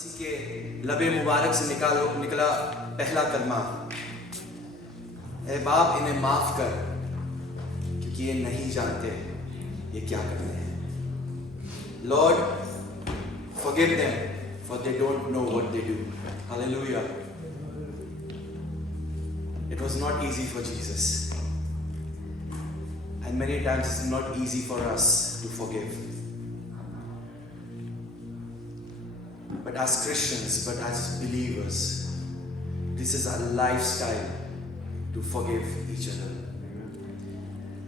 किसी के लबे मुबारक से निकला पहला कलमा, ए बाप इन्हें माफ कर क्योंकि ये नहीं जानते ये क्या करते हैं. Lord, forgive them for they don't know what they do. Hallelujah. It was not easy for Jesus, and many times it's not easy for us to forgive. But as Christians, but as believers, this is our lifestyle to forgive each other.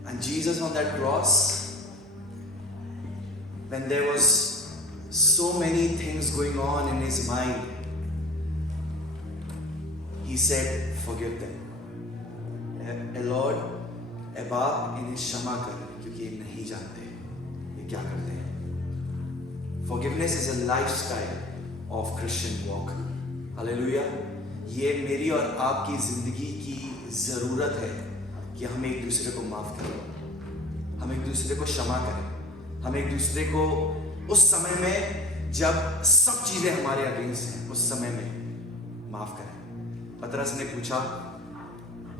And Jesus on that cross, when there was so many things going on in his mind, he said, forgive them. Lord, ए बाप इन्हें क्षमा कर क्योंकि ये नहीं जानते ये क्या करते हैं. Forgiveness is a lifestyle of Christian walk. Hallelujah. ये मेरी और आपकी जिंदगी की जरूरत है कि हम एक दूसरे को माफ करें, हम एक दूसरे को क्षमा करें, हम एक दूसरे को उस समय में जब सब चीजें हमारे अगेंस्ट हैं उस समय में माफ करें. पतरस ने पूछा,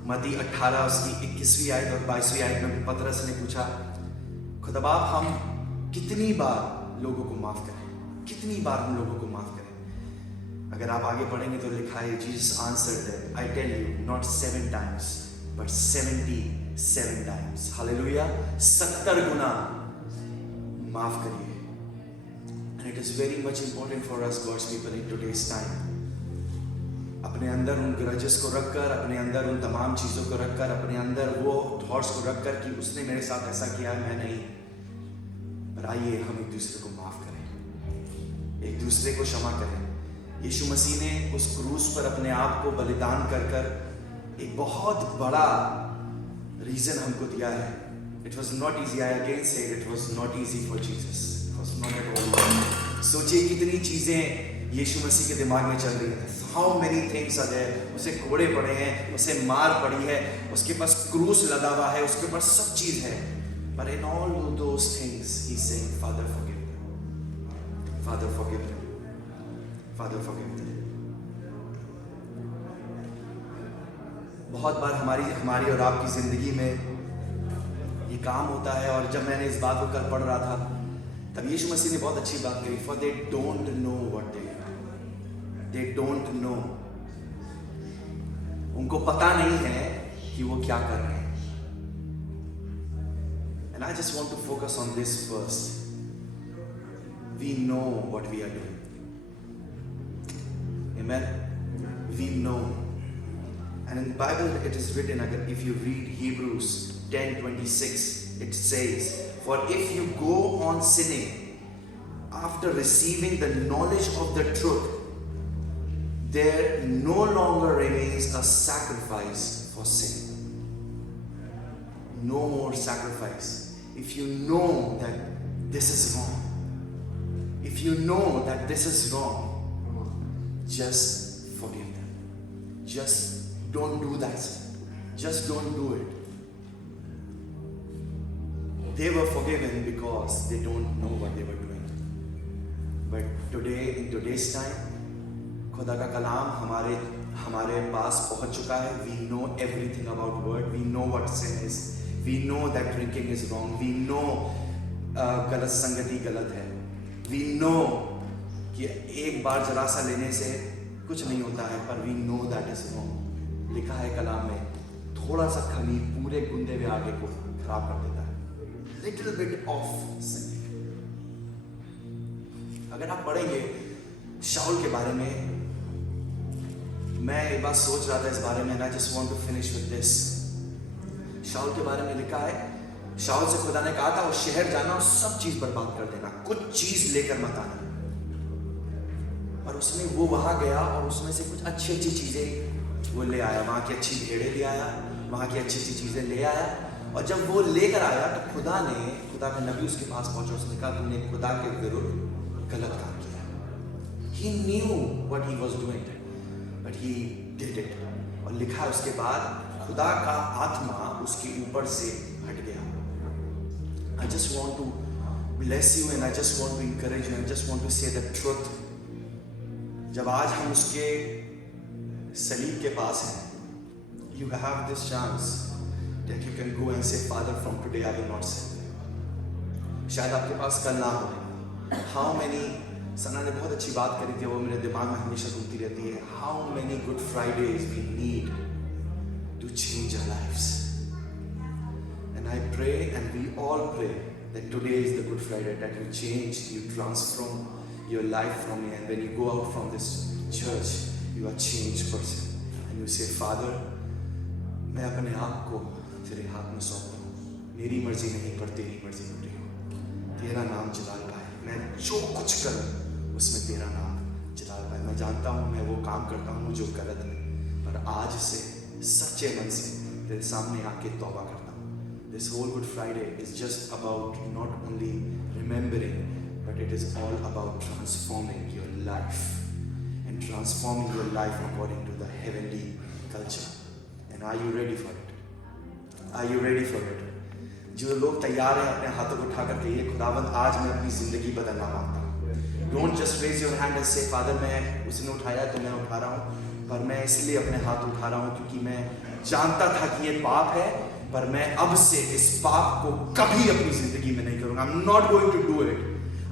मत्ती 18 उसकी 21वीं आयत और 22वीं आयत में पतरस ने पूछा, खुदा बाप हम कितनी बार लोगों को माफ करें, कितनी बार हम लोगों को माफ करें. अगर आप आगे पढ़ेंगे तो लिखा है, Jesus answered, I tell you not 7 times but 77 times. Hallelujah. 70 गुना माफ करिए. And it is very much important for us God's people in today's time. अपने अंदर उन ग्रजेस को रखकर, अपने अंदर उन तमाम चीज़ों को रखकर, अपने अंदर वो थॉट्स को रखकर कि उसने मेरे साथ ऐसा किया मैं नहीं, पर आइए हम एक दूसरे को माफ करें, एक दूसरे को क्षमा करें. यीशु मसीह ने उस क्रूस पर अपने आप को बलिदान कर कर एक बहुत बड़ा रीजन हमको दिया है. It was not easy. I again से it was not easy for Jesus. It was not at all. सोचिए कितनी चीज़ें यीशु मसीह के दिमाग में चल रही है. How many things are there. उसे कोड़े पड़े हैं, उसे मार पड़ी है, उसके पास क्रूस लगा हुआ है, उसके पास सब चीज है. But in all those things, he said, Father forgive them. Father forgive them. Father forgive them. बहुत बार हमारी और आपकी जिंदगी में ये काम होता है. और जब मैंने इस बात को कल पढ़ रहा था तब यीशु मसीह ने बहुत अच्छी बात कही. For they don't know what they do. They don't know. उनको पता नहीं है कि वो क्या कर रहे हैं. And I just want to focus on this first. We know what we are doing. Amen. We know. And in the Bible it is written, if you read Hebrews 10:26, it says, for if you go on sinning after receiving the knowledge of the truth, there no longer remains a sacrifice for sin. No more sacrifice. If you know that this is wrong, if you know that this is wrong, just forgive them. Just don't do that. Just don't do it. They were forgiven because they don't know what they were doing. But today, in today's time, खुदा का कलाम हमारे पास पहुंच चुका है. We know everything about word. We know what sin is. We know that drinking is wrong. We know गलत संगति गलत है. We know कि एक बार जरा सा लेने से कुछ नहीं होता है, पर we know that is wrong. लिखा है कलाम में, थोड़ा सा खमीर पूरे गुंदे हुए आटे को खराब कर देता है. Little bit of sin. अगर आप पढ़ेंगे शाऊल के बारे में, मैं एक बार सोच रहा था इस बारे में, and I just want to finish with this. शाऊल के बारे में लिखा है, शाऊल से खुदा ने कहा था वो शहर जाना और सब चीज बर्बाद कर देना, कुछ चीज लेकर मत आना. पर उसने वो वहां गया और उसमें से कुछ अच्छी अच्छी चीजें वो ले आया. वहां की अच्छी भेड़ें ले आया, वहां की अच्छी अच्छी चीजें ले आया. और जब वो लेकर आया तो खुदा का नबी उसके पास पहुंचा. उसने कहा तुमने खुदा के विरुद्ध गलत काम किया. He knew what he was doing. But he did it. और लिखा उसके बाद खुदा का आत्मा उसके ऊपर से हट गया. I just want to bless you and I just want to encourage you. I just want to say the truth. जब आज हम उसके सलीब के पास हैं, you have this chance that you can go and say, Father, from today I will not sin. शायद आपके पास कल ना हो. How many, सना ने बहुत अच्छी बात करी थी, वो मेरे दिमाग में हमेशा घूमती रहती है. How many Good Fridays we need to change our lives. And I pray, and we all pray, that today is the Good Friday, that you change, you transform your life from here, and when you go out from this church, you are a changed person, and you say, Father, मैं अपने आप को तेरे हाथ में सौंपता हूँ. मेरी मर्जी नहीं पर तेरी मर्जी हो रही हो. तेरा नाम जलाल पाए. मैं जो कुछ करूँ उसमें तेरा नाम जलाल पाए. मैं जानता हूँ मैं वो काम करता हूँ जो गलत है, पर आज से सच्चे मन से तेरे सामने आके तौबा करता हूँ. This whole Good Friday is just about not only remembering, but it is all about transforming your life and transforming your life according to the heavenly culture. And are you ready for it? Are you ready for it? जो लोग तैयार हैं अपने हाथों को उठाकर कहिए, खुदावंद आज मैं अपनी जिंदगी बदलना मांगता हूँ. Don't just raise your hand and say, Father, मैं उसने उठाया तो मैं उठा रहा हूँ, पर मैं इसलिए अपने हाथ उठा रहा हूँ क्योंकि मैं जानता था कि ये पाप है, पर मैं अब से इस पाप को कभी अपनी जिंदगी में नहीं करूंगा. I'm not going to do it.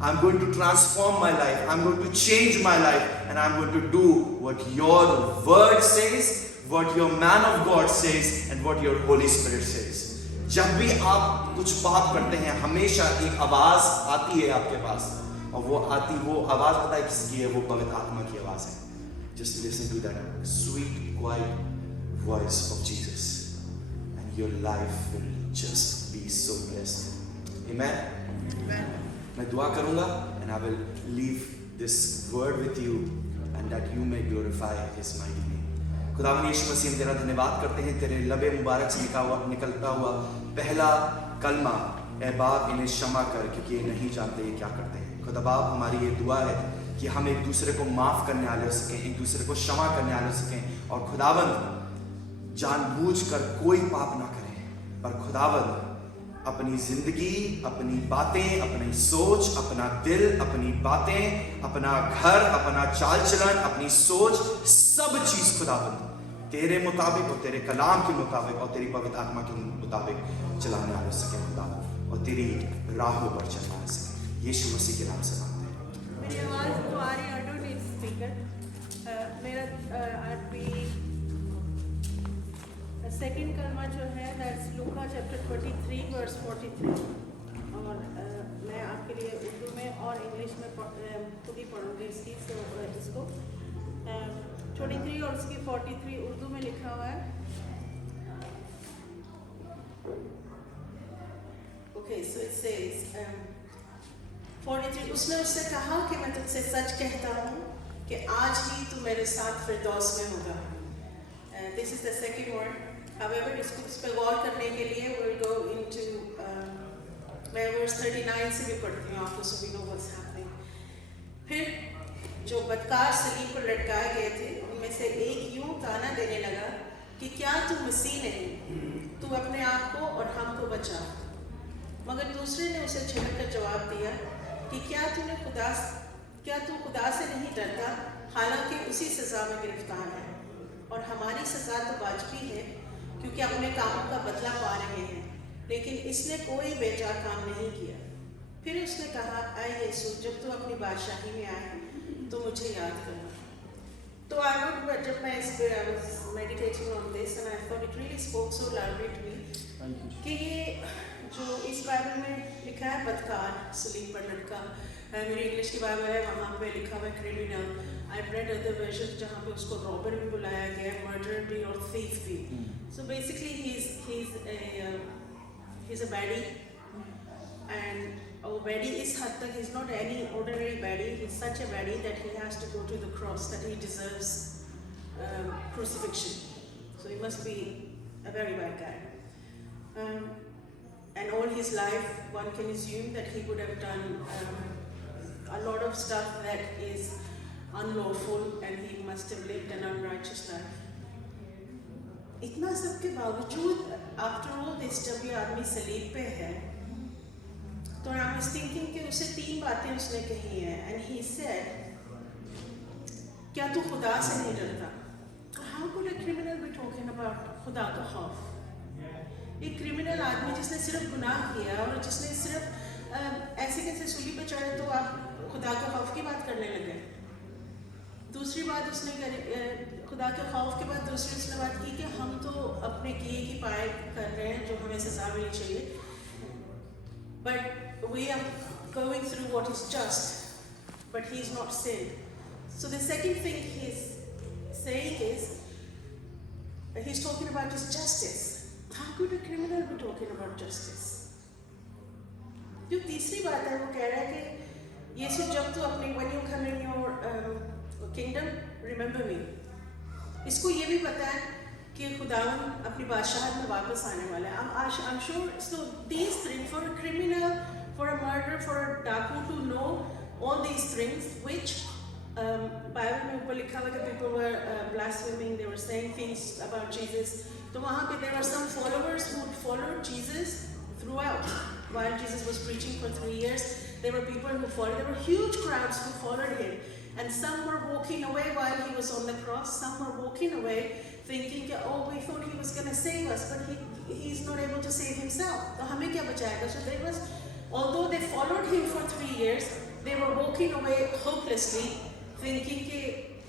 I'm going to transform my life. I'm going to change my life, and I'm going to do what your word says, what your man of God says, and what your Holy Spirit says. जब भी आप कुछ पाप करते हैं, हमेशा एक आवाज आती है आपके पास, और वो आवाज पता है किसकी है? वो पवित्र आत्मा की आवाज है. Just listen to that sweet, quiet voice of Jesus. Your life will just be so blessed. Amen. Amen. मैं दुआ करूंगा, and I will leave this word with you, and that you may glorify His mighty name. खुदावंद यीशु मसीह, हम तेरा धन्यवाद करते हैं तेरे लबे मुबारक से निकलता हुआ पहला कलमा, ऐ बाप इन्हें क्षमा कर क्योंकि ये नहीं जानते ये क्या करते हैं. खुदा बाप, हमारी ये दुआ है कि हम एक दूसरे को माफ करने वाले हो सकें, एक दूसरे को क्षमा करने वाले हो सकें, और खुदावंद जानबूझकर कोई पाप ना करें, पर खुदावंद अपनी जिंदगी, अपनी बातें, अपनी सोच, अपना दिल, अपनी बातें, अपना घर, अपना चाल चलन, अपनी सोच, सब चीज खुदावंद तेरे मुताबिक और तेरे कलाम के मुताबिक और तेरी पवित्र आत्मा के मुताबिक चलाने वाले सके खुदावंद, और तेरी राहों पर चलने वाले सके. यीशु मसीह के नाम से मांगते हैं. मेरी आवाज तो आ रही है, आई डोंट नीड स्पीकर. मेरा सेकंड कलमा जो है, दैट्स लूका चैप्टर 23 वर्स 43, और मैं आपके लिए उर्दू में और इंग्लिश में खुद ही पढ़ूंगी इसको 23 और उसकी 43 उर्दू में लिखा हुआ है. ओके, सो इट सेज 43, उसने उससे कहा कि मैं तुझसे सच कहता हूँ कि आज ही तू मेरे साथ फिरदौस में होगा. This is the second word. However, इस पर गौर करने के लिए we'll go into मैं verse 39 से भी पढ़ती हूँ आपको, so we know what's happening. फिर जो बदकार सलीब पर लटकाए गए थे, उनमें से एक यूं ताना देने लगा कि क्या तू मसीह नहीं, तू अपने आप को और हमको बचा. मगर दूसरे ने उसे झिड़क कर जवाब दिया कि क्या तू खुदा से नहीं डरता, हालांकि उसी सजा में गिरफ्तार है, और हमारी सजा तो वाजिब है क्योंकि अपने कामों का बदला पा रहे हैं, लेकिन इसने कोई बेजा काम नहीं किया. फिर उसने कहा, ऐ यीशु, जब तू अपनी बादशाही में आए तो मुझे याद करना. तो जब मैं इस पर I was meditating on this and I thought it really spoke so loudly to me कि ये जो इस बाइबल में लिखा है बदकार सलीब पर लटका, मेरी इंग्लिश की बाइबल है, वहाँ पे लिखा हुआ है criminal. I read other version जहाँ पे उसको रॉबर भी बुलाया गया, मर्डर भी और थीफ भी. So basically, he's a baddie, and a baddie is had tak. He's not any ordinary baddie. He's such a baddie that he has to go to the cross. That he deserves crucifixion. So he must be a very bad guy. And all his life, one can assume that he would have done a lot of stuff that is unlawful, and he must have lived an unrighteous life. इतना सब के बावजूद after all this जब ये आदमी सलीब पे है, तो आई वाज थिंकिंग कि उसे 3 बातें उसने कही हैं, एंड ही सेड क्या तू खुदा से नहीं डरता? तो how could a criminal be talking about खुदा का खौफ? एक क्रिमिनल आदमी जिसने सिर्फ गुनाह किया और जिसने सिर्फ ऐसे कैसे सूली पे चढ़े तो आप खुदा के खौफ की बात करने लगे। दूसरी बात उसने खुदा के खौफ के बाद दूसरी उसने बात की कि हम तो अपने किए की पाए कर रहे हैं जो हमें सजा मिलनी चाहिए, but we are going through what is just, but he is not sinned. So the second thing he's saying is he's talking about his justice. How could a criminal be talking about justice? जो तीसरी बात है वो कह रहा है कि यीशु जब तू अपने when you come in your kingdom remember me. इसको ये भी पता है कि खुदावन अपनी बादशाहत में वापस आने वाला है. I'm sure so these things for a criminal, for a murderer, for a daku to know all these things which Bible में ऊपर लिखा हुआ कि people were blaspheming, they were saying things about Jesus. तो वहाँ पे there were some followers who followed Jesus throughout. While Jesus was preaching for 3 years, there were people who followed. There were huge crowds who followed him, and some were walking away while he was on the cross. Some were walking away, thinking, "Oh, we thought he was going to save us, but he's not able to save himself. तो हमें क्या बचाएगा?" So there was, although they followed him for 3 years, they were walking away hopelessly, thinking,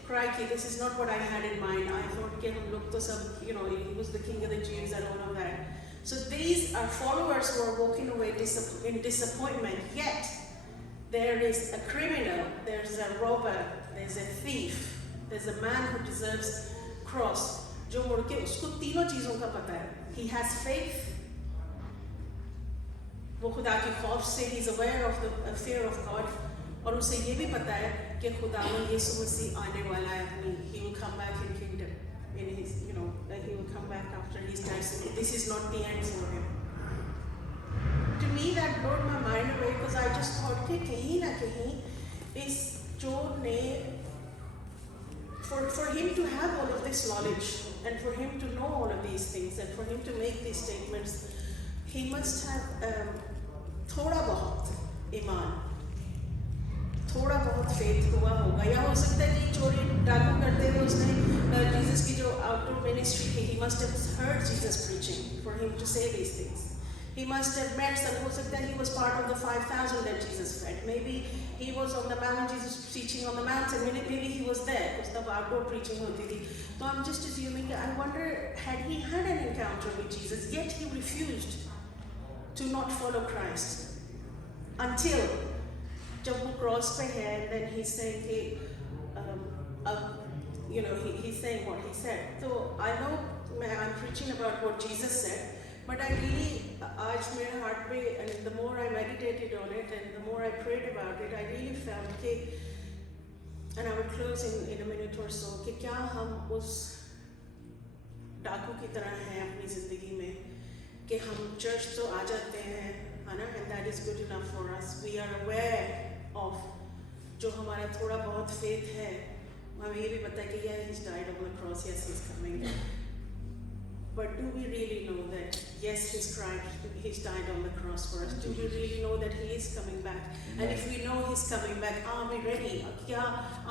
"Crikey, this is not what I had in mind. I thought कि हम लोग तो सब, he was the king of the Jews and all of that." So these are followers who are walking away in disappointment. Yet there is a criminal, there's a robber, there's a thief, there's a man who deserves cross. जो मुड़ के उसको तीनों चीजों का पता है. He has faith. वो खुदा के खौफ से he's aware of the fear of God. और उसे ये भी पता है कि खुदावन यीशु मसीह आने वाला है. He will come back in kingdom. In his, he will come back after his time. This is not the end for him. To me, that blew my mind away because I just thought कि कहीं ना कहीं इस जो ने for him to have all of this knowledge and for him to know all of these things and for him to make these statements, he must have थोड़ा बहुत ईमान, थोड़ा बहुत फेथ हुआ होगा. या हो सकता है कि चोरी डाकू करते हुए उसने जीसस की जो आउटडोर मिनिस्ट्री की, he must have heard Jesus preaching for him to say these things. He must have met some. हो सकता है he was part of the 5,000 that Jesus fed. Maybe he was on the mountain, Jesus preaching on the mountain. Maybe he was there because the outdoor preaching होती थी. So I'm just assuming that I wonder had he had an encounter with Jesus, yet he refused to not follow Christ until जब वो cross पे है, then he's saying कि he's saying what he said. So I know I'm preaching about what Jesus said, but I really आज मेरे heart पे, and the more I meditated on it and the more I prayed about it, I really felt कि, and I will close in a minute or so, कि क्या हम उस डाकू की तरह हैं अपनी जिंदगी में कि हम चर्च तो आ जाते हैं, है ना, and that is good enough for us. We are aware of जो हमारा थोड़ा बहुत faith है, हमें ये भी पता है कि yeah, he's died on the cross, yes, he's coming back. But do we really know that yes, he's died on the cross for us? Do we really know that he is coming back? And if we know he's coming back, are we ready? क्या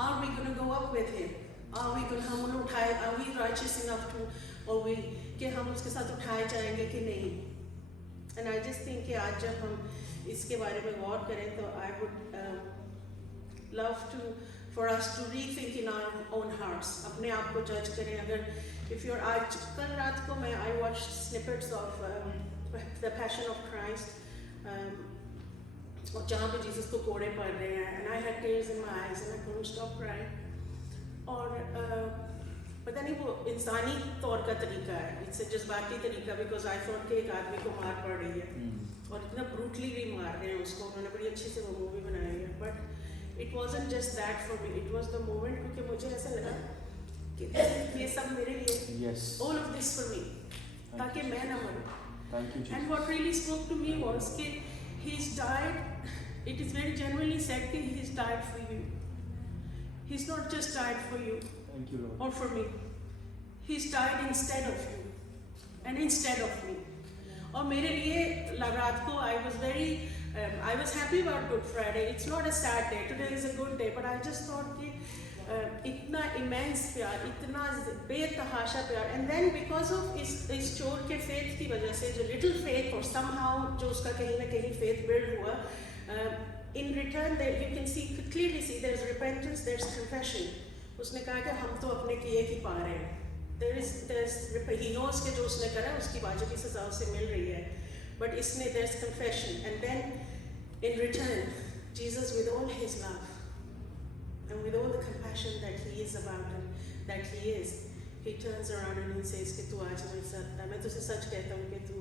are we going to go up with him? Are we going हम उन्हें उठाए? Are we righteous enough to, or we कि हम उसके साथ उठाए जाएंगे कि नहीं? And I just think कि आज जब हम इसके बारे में गौर करें तो I would love for us to rethink in our own hearts. अपने आप को judge करें. अगर if you're आज कल रात को मैं I watched snippets of the Passion of Christ, जहाँ पे जीसस को कोड़े पड़ रहे हैं, and I had tears in my eyes and I couldn't stop crying. और पता नहीं वो इंसानी तौर का तरीका है, it's a जज्बाती तरीका, because I thought कि एक आदमी को मार पड़ रही है और इतना brutally भी मार रहे हैं उसको, उन्होंने बड़ी अच्छी से वो मूवी बनाई है. But it wasn't just that for me, it was the moment क्योंकि मुझे ऐसा लगा कि ये सब मेरे लिए, yes, all of this for me, ताकि मैं ना मरूं. Thank you, Jesus. And what really spoke to me was कि he's died, it is very genuinely said कि he's died for you. He's not just died for you. Thank you, Lord. Or for me. He's died instead of you and instead of me. और मेरे लिए रात को I was happy about Good Friday. It's not a sad day. Today is a good day. But I just thought कि इतना immense प्यार, इतना बेतहाशा प्यार. एंड देन बिकॉज ऑफ इस चोर के फेथ की वजह से, जो लिटिल फेथ और समहाउ जो उसका कहीं ना कहीं फेथ बिल्ड हुआ, in return there you can clearly see there's repentance, there's confession. उसने कहा कि हम तो अपने किए की पा रहे हैं. He knows कि जो उसने करा उसकी वाजिबी सज़ा उसे मिल रही है, but इसने there's confession, and then in return Jesus, with all his love and with all the compassion that he is about and that he is, he turns around and he says कि तू आज मेरे साथ, मैं तुझे सच कहता हूँ कि तू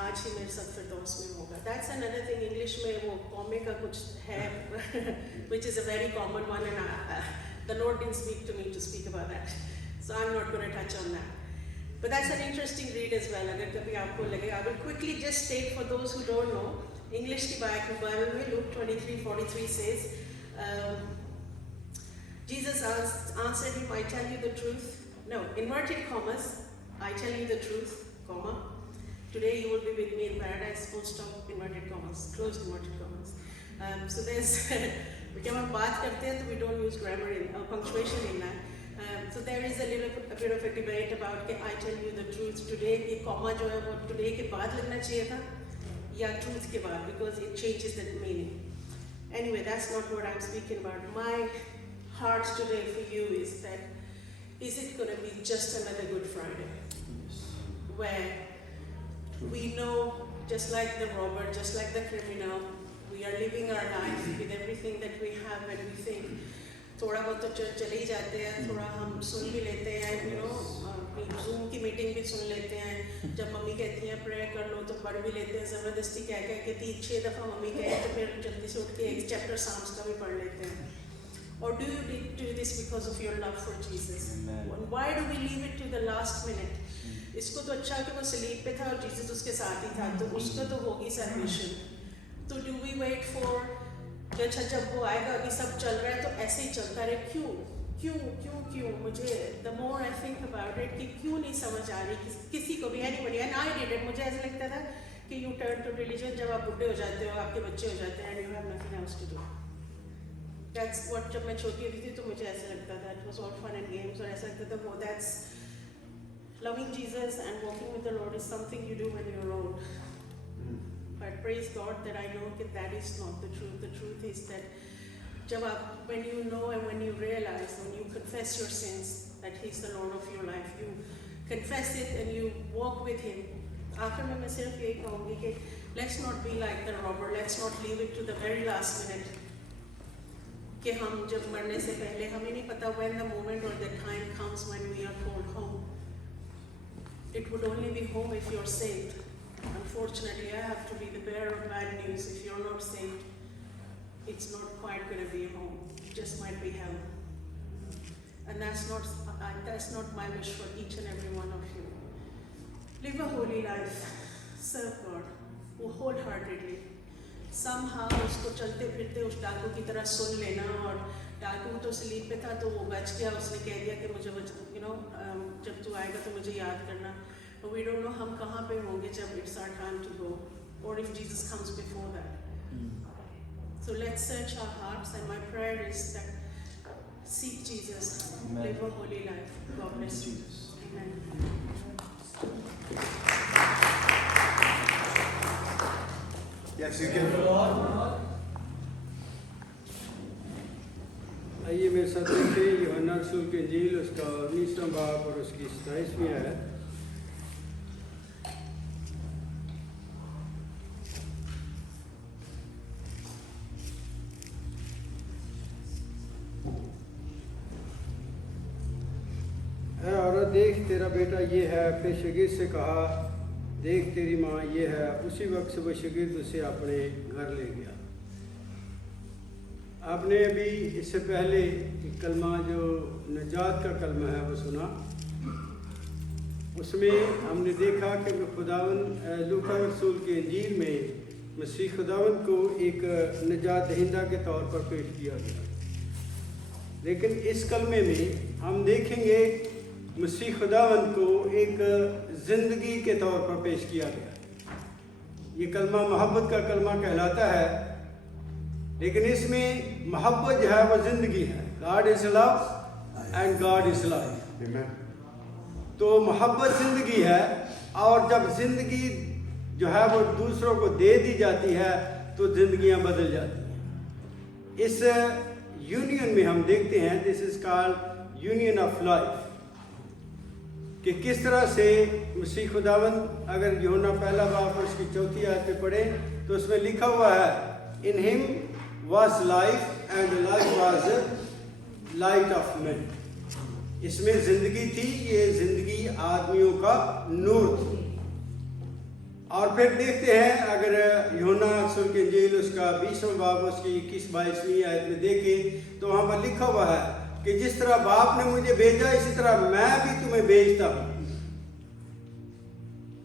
आज ही मेरे साथ फिरदौस में होगा. That's another thing. English में वो कॉमे का कुछ है, which is a very common one, and the Lord didn't speak to me to speak about that, so I'm not going to touch on that. But that's an interesting read as well. अगर कभी आपको लगे, I will quickly just state for those who don't know. English की Bible में Luke 23:43 says, Jesus answered him, I tell you the truth. No, inverted commas. I tell you the truth, comma. Today you will be with me in paradise, full stop, inverted commas, closed inverted commas. So there's, जब हम बात करते हैं तो we don't use grammar in punctuation in that. So there is a bit of a debate about कि I tell you the truth today, ये comma जो है वो today के बाद लगना चाहिए था या truth के बाद, because it changes the meaning. Anyway, that's not what I'm speaking about. My heart today for you is that, is it going to be just another Good Friday? Where we know, just like the robber, just like the criminal, we are living our life with everything that we have, and we think, थोड़ा बहुत तो church चले ही जाते हैं, थोड़ा हम सुन भी लेते हैं, you know, Zoom की मीटिंग भी सुन लेते हैं, जब मम्मी कहती हैं प्रेयर कर लो तो पढ़ भी लेते हैं, ज़बरदस्ती कह के 6 दफ़ा मम्मी कहे तो फिर जल्दी से उठ के एक चैप्टर साम्स का भी पढ़ लेते हैं. Or do you do this because of your love for Jesus? Why do we leave it to the last minute? इसको तो अच्छा कि वो सलीब पे था और जीसस उसके साथ ही था, तो उसका तो होगी salvation. तो do we wait for कि अच्छा जब वो आएगा, अभी सब चल रहा है तो ऐसे ही चलता रहे? क्यों मुझे the more I think about it कि क्यों नहीं समझ आ रही किसी को भी, anybody, and I did it. मुझे ऐसा लगता था कि you turn to religion जब आप बुढ़े हो जाते हो, आपके बच्चे हो जाते हैं, and you have nothing else to do. That's what, जब मैं छोटी होती थी तो मुझे ऐसा लगता था, it was all fun and games, और ऐसा लगता था वो that's loving Jesus and walking with the Lord is something you do when you're old. But praise God that I know that that is not the truth. The truth is that जब आप, when you know and when you realize, when you confess your sins, that He's the Lord of your life, you confess it and you walk with Him. आखिर में मैं सिर्फ यही कहूँगी कि let's not be like the robber. Let's not leave it to the very last minute. कि हम जब मरने से पहले, हमें नहीं पता when the moment or the time comes when we are called home. It would only be home if you're saved. Unfortunately, I have to be the bearer of bad news. If you're not saved, it's not quite going to be home. It just might be hell. And that's not my wish for each and every one of you. Live a holy life. Serve God wholeheartedly. Somehow उसको चलते फिरते उस डाकू की तरह सुन लेना, और डाकू तो स्लीप पे था तो वो बच गया, उसने कह दिया कि मुझे जब तू आएगा तो मुझे याद करना. But we don't know हम कहाँ पे होंगे जब it's our time to go, or if Jesus comes before that. So let's search our hearts, and my prayer is that seek Jesus, Amen. Live a holy life. God bless you. Amen. Yes, you can. आइए मेरे साथ देखिए यूहन्ना रसूल की इंजील, उसका 19वां बाब और उसकी 27वीं आयत. ऐ औरत देख तेरा बेटा ये है. फिर शागिर्द से कहा देख तेरी माँ ये है. उसी वक्त से वो शागिर्द उसे अपने घर ले गया. आपने अभी इससे पहले कलमा जो नजात का कलमा है वो सुना. उसमें हमने देखा कि खुदावंद लूका रसूल के इंजील में मसीह खुदावंद को एक नजात दहिंदा के तौर पर पेश किया गया. लेकिन इस कलमे में हम देखेंगे मसीह खुदावंद को एक ज़िंदगी के तौर पर पेश किया गया. ये कलमा मोहब्बत का कलमा कहलाता है, लेकिन इसमें मोहब्बत जो है वो ज़िंदगी है. God is love and God is life. تو محبت زندگی ہے, اور جب زندگی جو ہے وہ دوسروں کو دے دی جاتی ہے تو زندگیاں بدل جاتی ہیں. اس یونین میں ہم دیکھتے ہیں, this is called union of life, کہ کس طرح سے مسیح خداوند, اگر یوحنا پہلا باب اس کی 4 آیت پہ پڑھیں تو اس میں لکھا ہوا ہے, in him was life and life was light of men. اس میں زندگی تھی, یہ زندگی آدمیوں کا نور تھی. اور پھر دیکھتے ہیں, اگر یوحنا رسول کی انجیل اس کا 20واں باب اس کی 21-22 آیت میں دیکھیں تو وہاں پر لکھا ہوا ہے کہ جس طرح باپ نے مجھے بھیجا اسی طرح میں بھی تمہیں بھیجتا ہوں.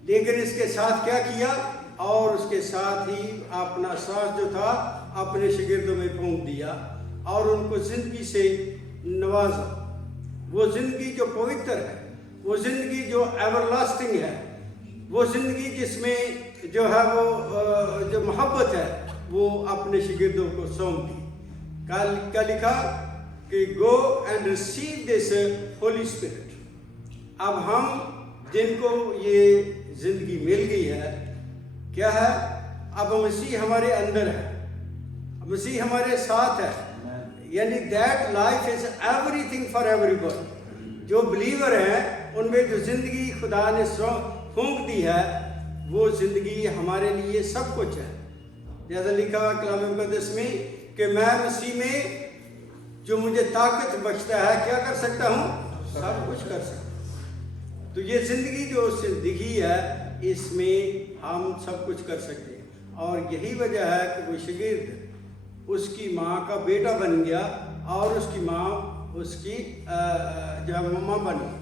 لیکن اس کے ساتھ کیا کیا, اور اس کے ساتھ ہی اپنا سانس جو تھا اپنے شاگردوں میں پھونک دیا اور ان کو زندگی سے نوازا. وہ زندگی جو پوتر ہے, وہ زندگی جو ایور لاسٹنگ ہے, وہ زندگی جس میں جو ہے وہ جو محبت ہے وہ اپنے شاگردوں کو سونپ دی. کیا لکھا کہ go and receive this holy spirit. اب ہم جن کو یہ زندگی مل گئی ہے, کیا ہے, اب مسیح ہمارے اندر ہے, مسیح ہمارے ساتھ ہے, یعنی that life is every thing for every one. جو بلیور ہیں ان میں جو زندگی خدا نے پھونک دی ہے وہ زندگی ہمارے لیے سب کچھ ہے. جیسا لکھا ہوا کلام مقدس میں کہ میں مسیح میں جو مجھے طاقت بخشتا ہے کیا کر سکتا ہوں, سب کچھ کر سکتا ہوں. تو یہ زندگی جو زندگی ہے اس میں ہم سب کچھ کر سکتے ہیں. اور یہی وجہ ہے کہ وہ شاگرد اس کی ماں کا بیٹا بن گیا اور اس کی ماں اس کی جو ہے ماں بن گئی.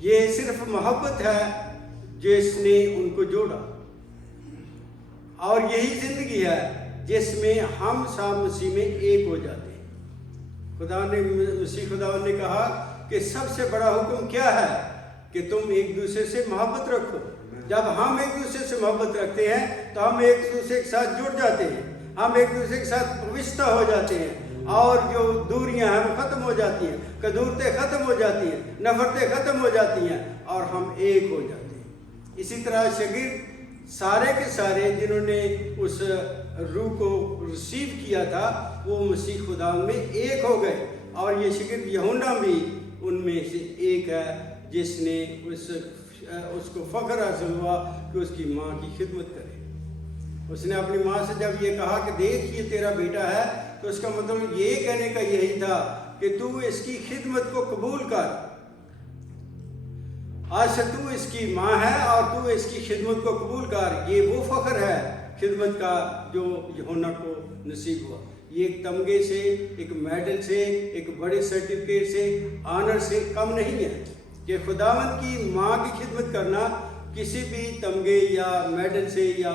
یہ صرف محبت ہے جس نے ان کو جوڑا, اور یہی زندگی ہے جس میں ہم سب مسیح میں ایک ہو جاتے ہیں. مسیح خدا نے کہا کہ سب سے بڑا حکم کیا ہے کہ تم ایک دوسرے سے محبت رکھو. جب ہم ایک دوسرے سے محبت رکھتے ہیں تو ہم ایک دوسرے کے ساتھ جڑ جاتے ہیں, ہم ایک دوسرے کے ساتھ وابستہ ہو جاتے ہیں, اور جو دوریاں ہیں وہ ختم ہو جاتی ہیں, کدورتیں ختم ہو جاتی ہیں, نفرتیں ختم ہو جاتی ہیں, اور ہم ایک ہو جاتے ہیں. اسی طرح شاگرد سارے کے سارے جنہوں نے اس روح کو ریسیو کیا تھا وہ مسیح خدا میں ایک ہو گئے. اور یہ شاگرد یوحنا بھی ان میں سے ایک ہے جس نے اس کو فخر حاصل ہوا کہ اس کی ماں کی خدمت کرے. اس نے اپنی ماں سے جب یہ کہا کہ دیکھ یہ تیرا بیٹا ہے, تو اس کا مطلب یہ کہنے کا یہی تھا کہ تو اس کی خدمت کو قبول کر. آج سے تو اس کی ماں ہے اور تو اس کی خدمت کو قبول کر. یہ وہ فخر ہے خدمت کا جو یوحنا کو نصیب ہوا. یہ ایک تمغے سے, ایک میڈل سے, ایک بڑے سرٹیفکیٹ سے, آنر سے کم نہیں ہے. کہ خداوند کی ماں کی خدمت کرنا کسی بھی تمغے یا میڈل سے یا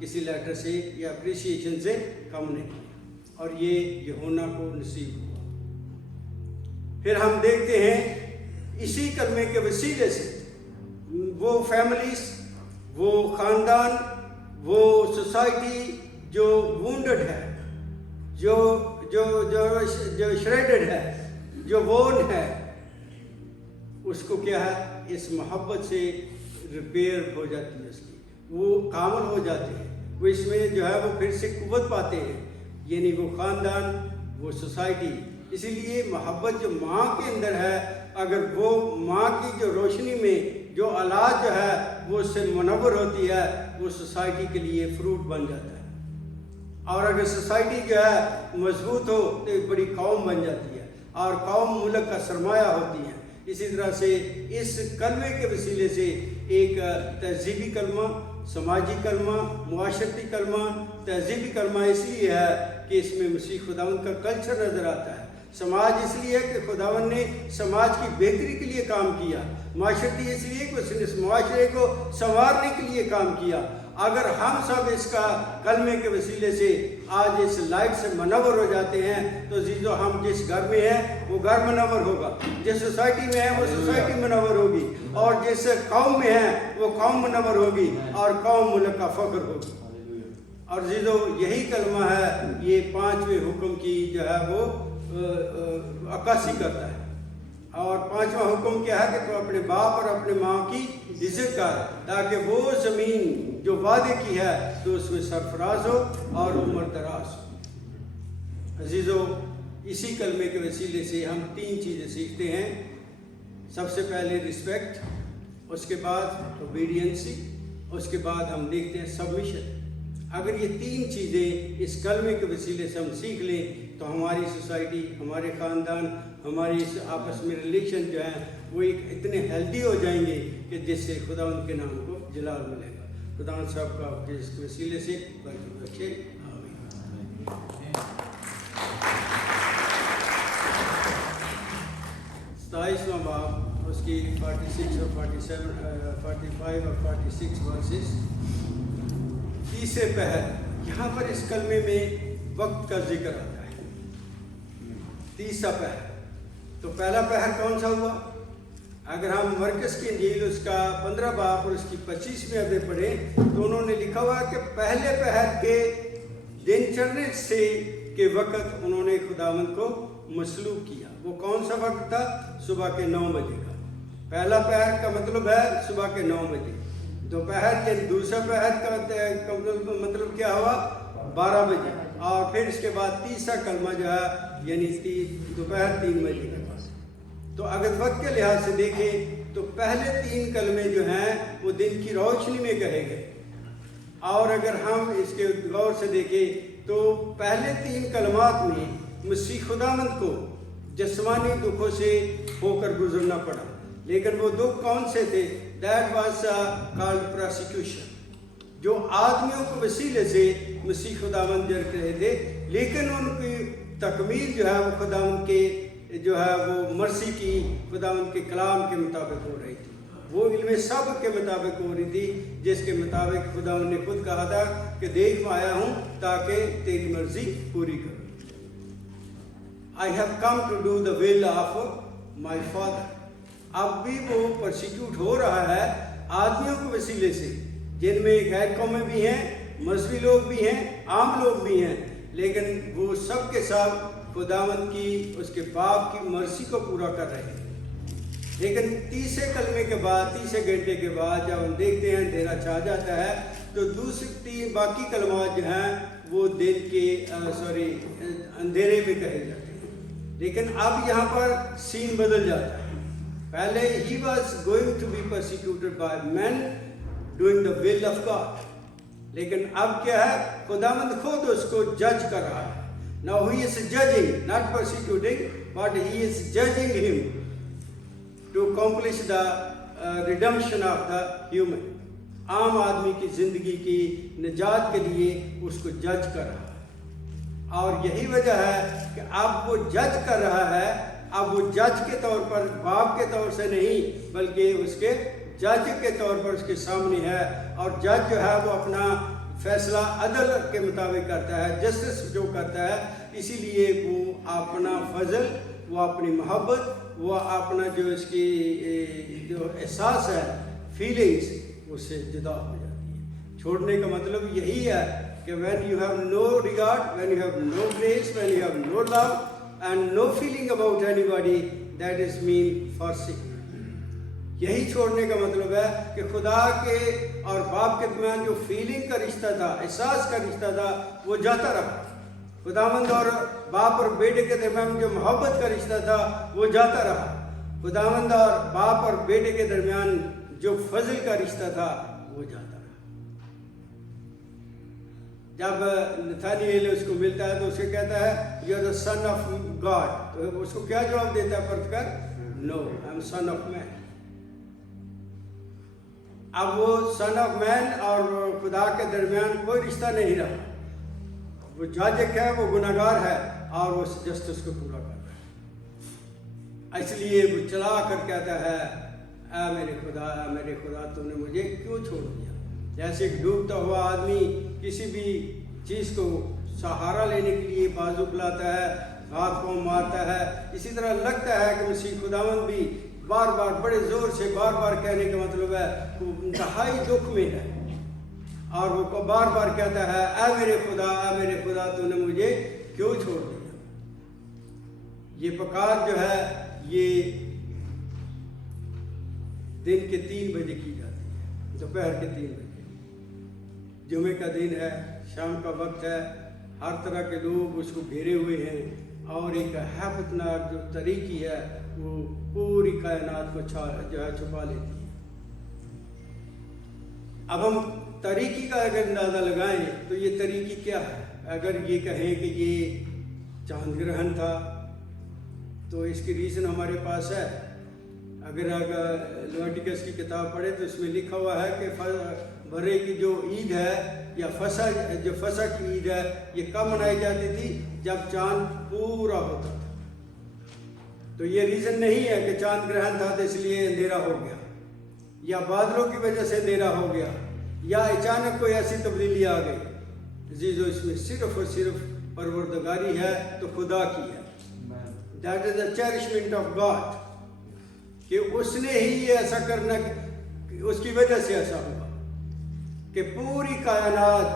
کسی لیٹر سے یا اپریشیشن سے کم نہیں, اور یہ یوحنا کو نصیب ہوا. پھر ہم دیکھتے ہیں اسی کلمے کے وسیلے سے وہ فیملیز, وہ خاندان, وہ سوسائٹی جو وونڈڈ ہے, جو شریڈڈ ہے, جو وون ہے, اس کو کیا ہے, اس محبت سے ریپیئر ہو جاتی ہے, اس کی وہ کامل ہو جاتے ہیں, وہ اس میں جو ہے وہ پھر سے قوت پاتے ہیں. یعنی وہ خاندان, وہ سوسائٹی. اسی لیے محبت جو ماں کے اندر ہے, اگر وہ ماں کی جو روشنی میں جو اولاد جو ہے وہ اس سے منور ہوتی ہے, وہ سوسائٹی کے لیے فروٹ بن جاتا ہے. اور اگر سوسائٹی جو ہے مضبوط ہو تو ایک بڑی قوم بن جاتی ہے, اور قوم ملک کا سرمایہ ہوتی ہے. اسی طرح سے اس کلمے کے وسیلے سے ایک تہذیبی کلمہ, سماجی کلمہ, معاشرتی کلمہ. تہذیبی کلمہ اس لیے ہے کہ اس میں مسیح خداوند کا کلچر نظر آتا ہے. سماج اس لیے کہ خداوند نے سماج کی بہتری کے لیے کام کیا. معاشرتی اس لیے کہ اس نے اس معاشرے کو سنوارنے کے لیے کام کیا. اگر ہم سب اس کا کلمے کے وسیلے سے آج اس لائٹ سے منور ہو جاتے ہیں تو عزیزو, ہم جس گھر میں ہیں وہ گھر منور ہوگا, جس سوسائٹی میں ہیں وہ سوسائٹی منور ہوگی, اور جس قوم میں ہیں وہ قوم منور ہوگی, اور قوم ملک کا فخر ہوگی. اور عزیزو, یہی کلمہ ہے, یہ 5ویں حکم کی جو ہے وہ अक्कासी करता है। और 5वां हुक्म क्या है कि तो अपने बाप और अपने माँ की इज्जत कर, ताकि वो ज़मीन जो वादे की है तो उसमें सरफराज हो और उम्र दराज हो। अजीज़ों, इसी कलमे के वसीले से हम 3 चीज़ें सीखते हैं। सबसे पहले रिस्पेक्ट, उसके बाद ओबीडियंसी, उसके बाद हम देखते हैं सबमिशन। अगर ये 3 चीज़ें इस कलमे के वसीले से हम सीख लें तो हमारी सोसाइटी, हमारे ख़ानदान, हमारी आपस में रिलेशन जो हैं वो एक इतने हेल्दी हो जाएंगे कि जिससे खुदा उनके नाम को जलाल मिलेगा। खुदा साहब का इस वसीले से बरकत रखे। आमीन। 27वां बाब, उसकी 46 और 47, 45 और 46 वर्सेस। तीसरे पहर, यहाँ पर इस कलमे में वक्त का जिक्र आता है। तीसरा पहर, तो पहला पहर कौन सा हुआ? अगर हम मरकस की इंजील उसका 15 बाब और उसकी 25 में पढ़ें तो उन्होंने लिखा हुआ है कि पहले पहर के दिन चढ़ने से के वक्त उन्होंने खुदावंद को मसलूब किया। वो कौन सा वक्त था? सुबह के 9 बजे का। पहला पहर का मतलब है सुबह के 9 बजे। दोपहर के दूसरा पहर का मतलब क्या हुआ? 12 बजे। और फिर इसके बाद तीसरा कलमा जो है यानी दोपहर 3 बजे के पास। तो अगर वक्त के लिहाज से देखें तो पहले 3 कलमे जो हैं वो दिन की रोशनी में कहे गए। और अगर हम इसके गौर से देखें तो पहले 3 कलमात में मसीह खुदावंद को जिस्मानी दुखों से होकर गुजरना पड़ा। लेकिन वो दुख कौन से थे? दैट वाज कॉल्ड प्रोसिक्यूशन, जो आदमियों के वसीले से मसीह खुदावंद जर रहे थे, लेकिन उनकी तकमील जो है वो खुदावंद के जो है वो मर्सी की खुदावंद के कलाम के मुताबिक हो रही थी। वो इल्म सब के मुताबिक हो रही थी, जिसके मुताबिक खुदावंद ने खुद कहा था कि देख मैं आया हूँ ताकि तेरी मर्जी पूरी करूँ। I have come to do the will of my father. अब भी वो परसिक्यूट हो रहा है आदमियों के वसीले से, जिनमें गैर कौमें भी हैं, मजहबी लोग भी हैं, आम लोग भी हैं, लेकिन वो सब के सब खुदावंद की उसके बाप की मर्जी को पूरा कर रहे हैं। लेकिन तीसरे कलमे के बाद, तीसरे घंटे के बाद जब हम देखते हैं अंधेरा छा जाता है तो दूसरी बाकी कलमात जो हैं वो दिन के अंधेरे में कहे जाते हैं। लेकिन अब यहाँ पर सीन बदल जाता है। पहले he was going to be persecuted by man doing the will of God, लेकिन अब क्या है? खुदावंद खुद उसको जज कर रहा है। Now he is judging, not persecuting, but he is judging him to accomplish the redemption of the human. आम आदमी की जिंदगी की निजात के लिए उसको जज कर रहा है। और यही वजह है कि अब वो जज कर रहा है। अब वो जज के तौर पर, बाप के तौर से नहीं, बल्कि उसके जज के तौर पर उसके सामने है। और जज जो है वो अपना फैसला अदल के मुताबिक करता है, जस्टिस जो करता है। इसीलिए वो अपना फजल, वो अपनी मोहब्बत, वो अपना जो इसकी जो एहसास है, फीलिंग्स, उससे जुदा हो जाती है। छोड़ने का मतलब यही है कि when you have no regard, when you have no grace, when you have no love and no feeling about anybody, that is mean forsake. यही छोड़ने का मतलब है कि खुदा के और बाप के दरमियान जो फीलिंग का रिश्ता था, एहसास का रिश्ता था, वो जाता रहा। खुदावंद और बाप और बेटे के दरमियान जो मोहब्बत का रिश्ता था वो जाता रहा। खुदावंद और बाप और बेटे के दरमियान जो फजल का रिश्ता था वो जाता रहा। जब नथानिएल उसको मिलता है तो उसे कहता है you are the son of God, तो उसको क्या जवाब देता है पढ़कर? No, I am son of man. अब वो सन ऑफ मैन और खुदा के दरमियान कोई रिश्ता नहीं रहा। वो जाजिक है, वो गुनाहगार है और वो जस्टिस को पूरा कर रहा है। इसलिए वो चला कर कहता है ऐ मेरे खुदा तूने मुझे क्यों छोड़ दिया। जैसे डूबता हुआ आदमी किसी भी चीज़ को सहारा लेने के लिए बाजू फैलाता है, हाथ पाँव मारता है, इसी तरह लगता है कि मसीह खुदावंद भी बार बार बड़े ज़ोर से बार बार कहने का मतलब है वो इंतहाई दुख में है और वो बार बार कहता है ऐ मेरे खुदा तूने मुझे क्यों छोड़ दिया। ये पुकार जो है ये दिन के 3 बजे की जाती है, दोपहर के 3 बजे। जुमे का दिन है, शाम का वक्त है, हर तरह के लोग उसको घेरे हुए हैं और एक हैबतनाक जो तरीकी है वो पूरी कायनात को जो है छुपा लेती है। अब हम तरीकी का अगर अंदाज़ा लगाएं तो ये तरीकी क्या है? अगर ये कहें कि ये चांद ग्रहण था तो इसकी रीज़न हमारे पास है। अगर लेविटिकस की किताब पढ़े तो इसमें लिखा हुआ है कि बरे की जो ईद है या फसा की ईद है ये कब मनाई जाती थी? जब चांद पूरा होता था। तो ये रीज़न नहीं है कि चांद ग्रहण था तो इसलिए अंधेरा हो गया या बादलों की वजह से अंधेरा हो गया या अचानक कोई ऐसी तब्दीली आ गई। जी जो इसमें सिर्फ और सिर्फ परवरदिगारी है तो खुदा की है। That is the cherishment of God कि उसने ही ये ऐसा करना, उसकी वजह से ऐसा हुआ कि पूरी कायनात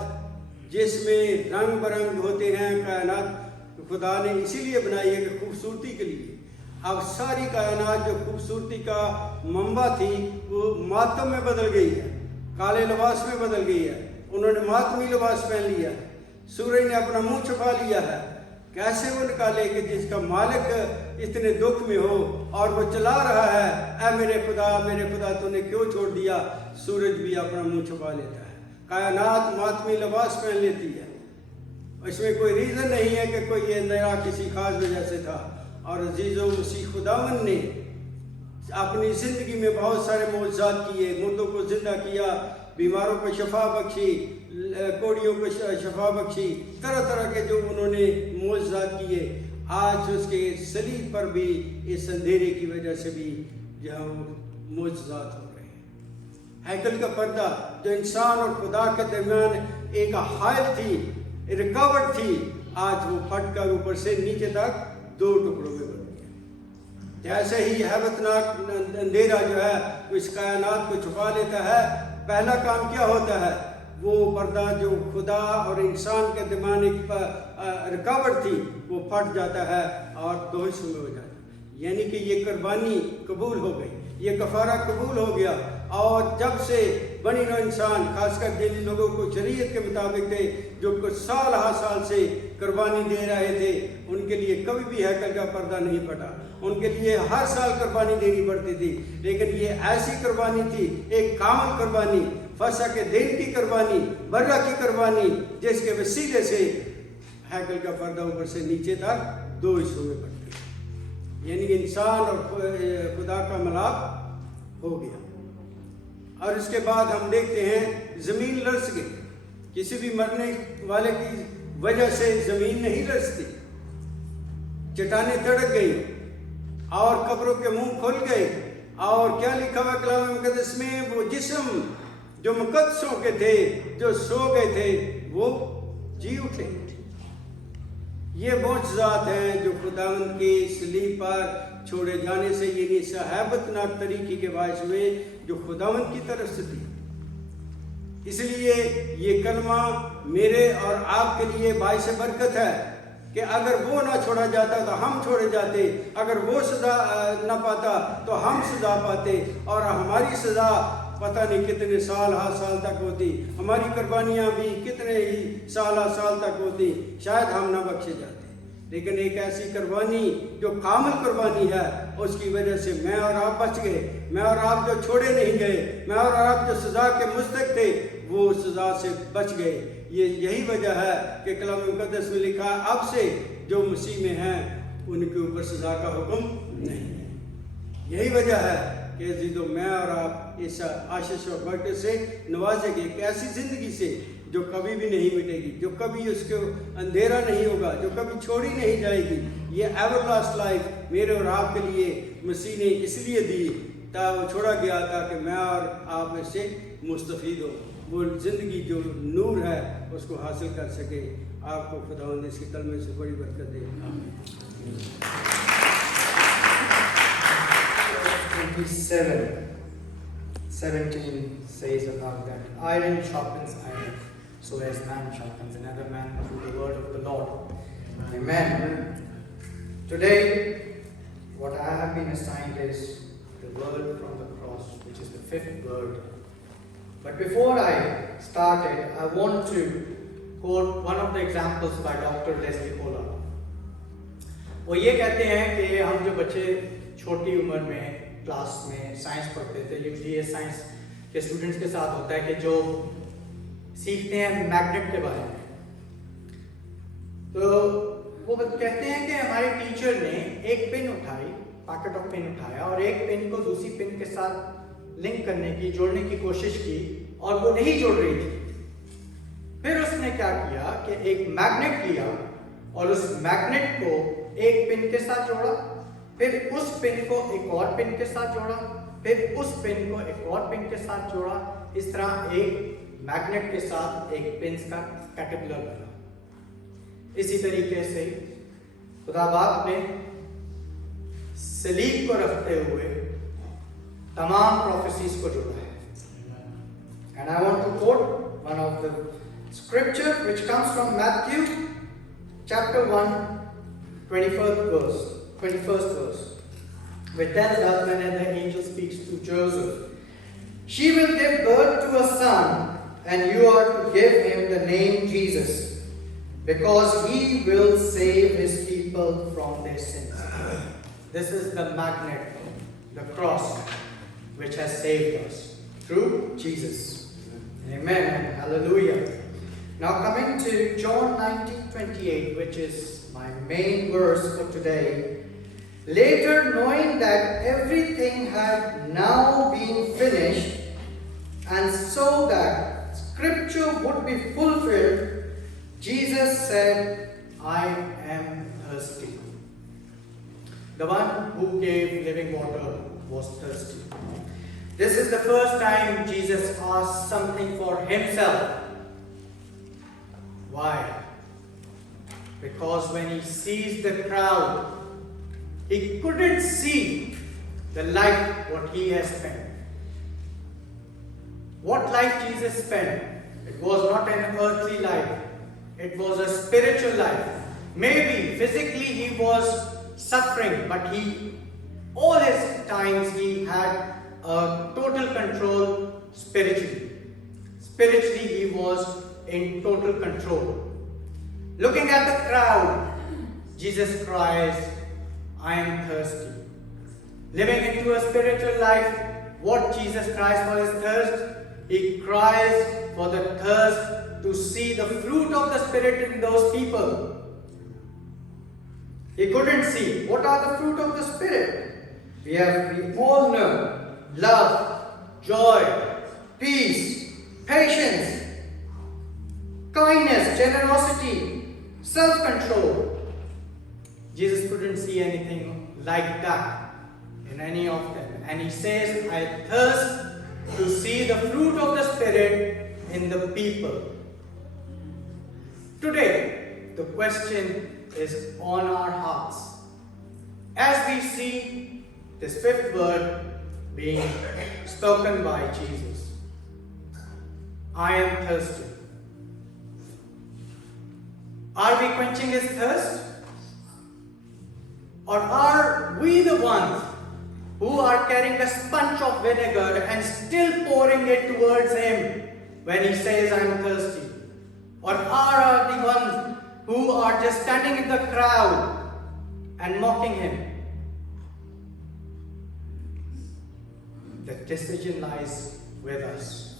जिसमें रंग बरंग होते हैं, कायनात खुदा ने इसीलिए बनाई है कि खूबसूरती के लिए। अब सारी कायनात जो खूबसूरती का मंबा थी वो मातम में बदल गई है, काले लिबास में बदल गई है। उन्होंने मातमी लिबास पहन लिया है, सूरज ने अपना मुंह छुपा लिया है। कैसे वो निकाले कि जिसका मालिक इतने दुख में हो और वो चला रहा है, ऐ मेरे खुदा तूने क्यों छोड़ दिया? सूरज भी अपना मुंह छुपा लेता है, कायनात मातमी लिबास पहन लेती है। इसमें कोई रीज़न नहीं है कि कोई ये नया किसी खास वजह से था। और अजीज़ो मसीह खुदावन ने अपनी ज़िंदगी में बहुत सारे मौजज़ात किए, मुर्दों को ज़िंदा किया, बीमारों को शफा बख्शी, कोड़ियों को शफा बख्शी, तरह तरह के जो उन्होंने मौजज़ात किए। आज उसके सलीब पर भी इस अंधेरे की वजह से भी जो है मौजज़ात हो रहे हैं। हैकल का पर्दा जो इंसान और खुदा के दरमियान एक हाइल थी, रिकॉर्ड थी, आज वो फट कर ऊपर से नीचे तक 2 टुकड़ों में बन गया। जैसे ही हैबतनाक अंधेरा जो है वो इस कायनात को छुपा लेता है, पहला काम क्या होता है? वो पर्दा जो खुदा और इंसान के दरमियान एक रुकावट थी वो फट जाता है और 2 हिस्सों में हो जाता है। यानी कि ये कुर्बानी कबूल हो गई, ये कफारा कबूल हो गया। और जब से बनी नौ इंसान, खासकर जिन लोगों को शरीयत के मुताबिक थे, जो कुछ साल से कुर्बानी दे रहे थे, उनके लिए कभी भी हैकल का पर्दा नहीं फटा। उनके लिए हर साल कुर्बानी देनी पड़ती थी, लेकिन ये ऐसी कुर्बानी थी, एक कामिल कुर्बानी, फसह के दिन की कुर्बानी, बर्रा की कुर्बानी, जिसके वसीले से हैकल का पर्दा ऊपर से नीचे तक 2 हिस्सों में बट गया। यानी इंसान और खुदा का मिलाप हो गया। और इसके बाद हम देखते हैं ज़मीन लरस गई। किसी भी मरने वाले की वजह से ज़मीन नहीं लरसती, चट्टानें तड़क गई और कब्रों के मुंह खुल गए। और क्या लिखा हुआ कलाम मुक़द्दस में? वो जिस्म जो मुक़द्दसों के थे, जो सो गए थे, वो जी उठे। ये मौजज़ात हैं जो खुदावंद के सलीब पर छोड़े जाने से ये हैबतनाक तरीके के बायस हुए जो खुदावंद की तरफ से थी। इसलिए ये कलमा मेरे और आपके लिए बायस बरकत है कि अगर वो ना छोड़ा जाता तो हम छोड़े जाते, अगर वो सजा ना पाता तो हम सजा पाते, और हमारी सजा पता नहीं कितने साल तक होती, हमारी कुर्बानियाँ भी कितने ही साल तक होती, शायद हम ना बख्शे जाते। लेकिन एक ऐसी कुर्बानी जो कामिल कुर्बानी है, उसकी वजह से मैं और आप बच गए। मैं और आप जो छोड़े नहीं गए, मैं और आप जो सज़ा के मुस्तहिक़ थे, वो सज़ा से बच गए। यही वजह है कि कलाम मुक़द्दस में लिखा है, अब से जो मसीह में हैं उनके ऊपर सज़ा का हुक्म नहीं है। यही वजह है कि अज़ीज़ों, मैं और आप इस आशीष और बरकत से नवाजे गए, एक ऐसी ज़िंदगी से जो कभी भी नहीं मिटेगी, जो कभी उसको अंधेरा नहीं होगा, जो कभी छोड़ी नहीं जाएगी। ये एवरलास्ट लाइफ मेरे और आपके लिए मसीह ने इसलिए दी वो छोड़ा गया था कि मैं और आप इससे मुस्तफ़ीद हो, वो ज़िंदगी जो नूर है उसको हासिल कर सके। आपको खुदावंद इसके कलमे से बड़ी बरकत दे। आमीन। 17 says about that iron sharpens iron, so as man sharpens another man through the word of the Lord. Amen. Today, what I have been assigned is the word from the cross, which is the fifth word. But before I started, I want to quote one of the examples by Dr. Leslie Pollard. वो ये कहते हैं कि हम जो बच्चे छोटी उम्र में क्लास में साइंस पढ़ते थे, यूजुअली ये साइंस के स्टूडेंट्स के साथ होता है कि जो सीखते हैं मैग्नेट के बारे में, तो वो कहते हैं कि हमारे टीचर ने एक पेन उठाई, पैकेट ऑफ पेन उठाया और एक पेन को दूसरी पेन के साथ लिंक करने की, जोड़ने की कोशिश की और वो नहीं जोड़ रही थी। फिर उसने क्या किया कि एक मैग्नेट लिया और उस मैग्नेट को एक पिन के साथ जोड़ा, फिर उस पिन को एक और पिन के साथ जोड़ा, फिर उस पिन को एक और पिन के साथ जोड़ा। इस तरह एक मैग्नेट के साथ एक पिन का कैटरपिलर बना। इसी तरीके से खुदा बाप ने सलीब को रखते हुए तमाम प्रोफेसीज को जोड़ा है। And I want to quote one of the scripture which comes from Matthew chapter 1, 21st verse, which tells us when the angel speaks to Joseph, she will give birth to a son, and you are to give him the name Jesus, because he will save his people from their sins. This is the magnet, the cross, which has saved us through Jesus. Amen. Hallelujah. Now coming to John 19:28, which is my main verse for today. Later, knowing that everything had now been finished, and so that scripture would be fulfilled, Jesus said, I am thirsty. The one who gave living water was thirsty. This is the first time Jesus asked something for himself. Why? Because when he sees the crowd, he couldn't see the life what he has spent. What life Jesus spent? It was not an earthly life. It was a spiritual life. Maybe physically he was suffering, but all his times he had a total control spiritually. Spiritually he was in total control. Looking at the crowd, Jesus cries, I am thirsty. Living into a spiritual life, what Jesus cries for is thirst. He cries for the thirst to see the fruit of the Spirit in those people. He couldn't see. What are the fruit of the Spirit? We all know love, joy, peace, patience, kindness, generosity, self-control. Jesus couldn't see anything like that in any of them. And he says, I thirst to see the fruit of the Spirit in the people. Today, the question is on our hearts. As we see this fifth word being spoken by Jesus, I am thirsty. Are we quenching his thirst? Or are we the ones who are carrying a sponge of vinegar and still pouring it towards him when he says, I am thirsty? Or are the ones who are just standing in the crowd and mocking him? The decision lies with us.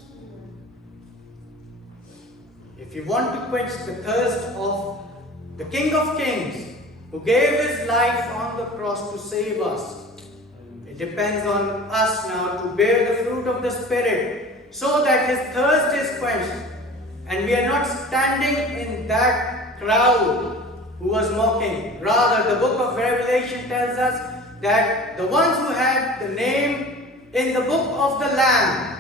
If you want to quench the thirst of the King of Kings, who gave his life on the cross to save us, it depends on us now to bear the fruit of the Spirit so that his thirst is quenched and we are not standing in that crowd who was mocking. Rather, the book of Revelation tells us that the ones who had the name in the book of the Lamb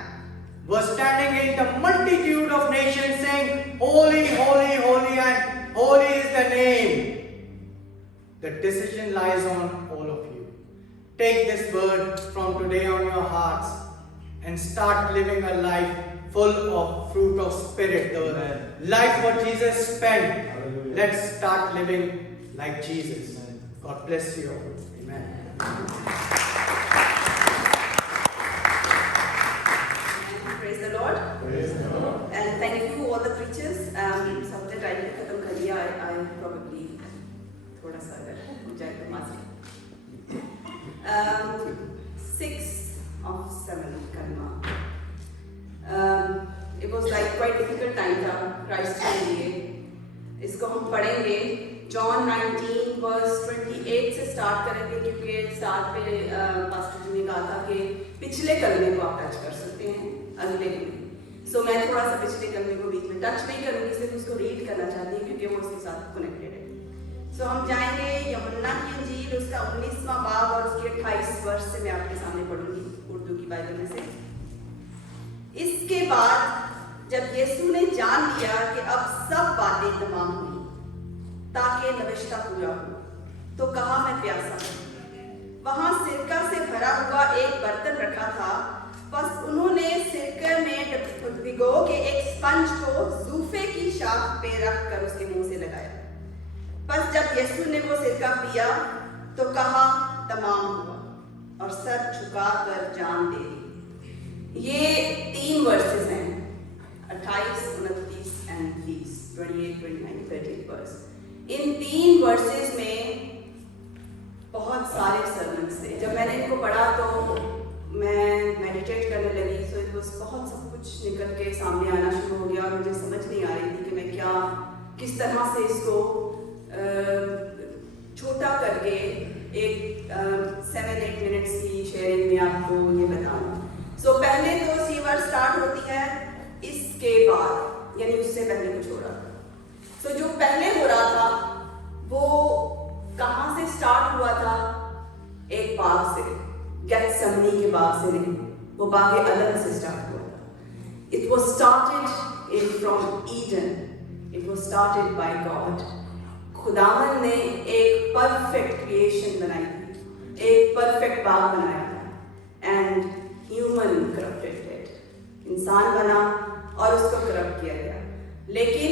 were standing in the multitude of nations saying, Holy, holy, holy, and holy is the name. The decision lies on all of you. Take this word from today on your hearts and start living a life full of fruit of Spirit. The life what Jesus spent. Let's start living like Jesus. God God bless you all. Amen. Praise the Lord. And thank you all the preachers. सबने time पे खत्म कर लिया. I probably थोड़ा सा अगर हो जाए तो माजरी. 6 of 7 kalma. It was like quite difficult time था Christ के लिए. इसको हम पढ़ेंगे. John 19 verse 28 से स्टार्ट करेंगे क्योंकि स्टार्ट पे पास्टर जी ने कहा था कि पिछले कलमे को आप टच कर सकते हैं अगले में. सो मैं थोड़ा सा पिछले कलमे को बीच में टच नहीं करूँगी, सिर्फ उसको रीड करना चाहती हूँ क्योंकि वो उसके साथ कनेक्टेड है. सो हम जाएंगे यूहन्ना की इंजील उसका 19वां बाब और उसके 28 वर्ष से मैं आपके सामने पढ़ूंगी उर्दू की बाइबल में से. इसके बाद जब यीशु ने जान लिया कि अब सब बातें तमाम हुई ताकि नविश्ता पूरा हो, तो कहा मैं प्यासा हूं. वहां सिरका से भरा हुआ एक बर्तन रखा था. बस उन्होंने सिरके में भिगो के एक स्पंज को जूफे की शाख पे रखकर उसके मुंह से लगाया. बस जब यीशु ने वो सिरका पिया तो कहा तमाम हुआ और सर झुकाकर जान दे दी. ये 3 वर्सेस हैं 28, 29 and 30, 28, 29, 30 वर्स. इन 3 वर्सेस में बहुत सारे सर्मन्स थे. जब मैंने इनको पढ़ा तो मैं मेडिटेट करने लगी. सो इट वाज बहुत सब कुछ निकल के सामने आना शुरू हो गया और मुझे समझ नहीं आ रही थी कि मैं क्या किस तरह से इसको छोटा करके एक 7-8 मिनट्स की शेयरिंग में आपको ये बताऊं. सो पहले तो सी वर्ड स्टार्ट होती है इसके बाद, यानी उससे पहले कुछ हो रहा था. सो जो पहले हो रहा था वो कहाँ से स्टार्ट हुआ था? एक बाग से, गेत्सेमनी के बाग से नहीं, वो बाग अलग से स्टार्ट हुआ था. It was started from Eden. It was started by God. खुदावन ने एक परफेक्ट क्रिएशन बनाई थी, एक परफेक्ट बाग बनाया था. And human corrupted it. इंसान बना और उसको करप्ट किया गया, लेकिन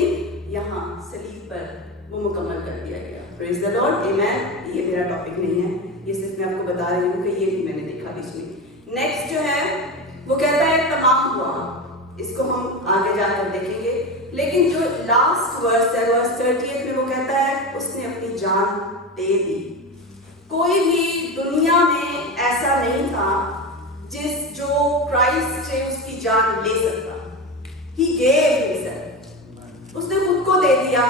यहाँ सलीब पर वो मुकम्मल कर दिया गया. Praise the Lord. आमेन. ये मेरा टॉपिक नहीं है, ये सिर्फ मैं आपको बता रही हूँ कि ये भी मैंने देखा बीच में. नेक्स्ट जो है वो कहता है तमाम हुआ. इसको हम आगे जाकर देखेंगे. लेकिन जो लास्ट वर्स है वर्स 38 में वो कहता है उसने अपनी जान दे दी. कोई भी दुनिया में ऐसा नहीं था जो क्राइस्ट से उसकी जान ले सकता. He gave himself. उसने खुद को दे दिया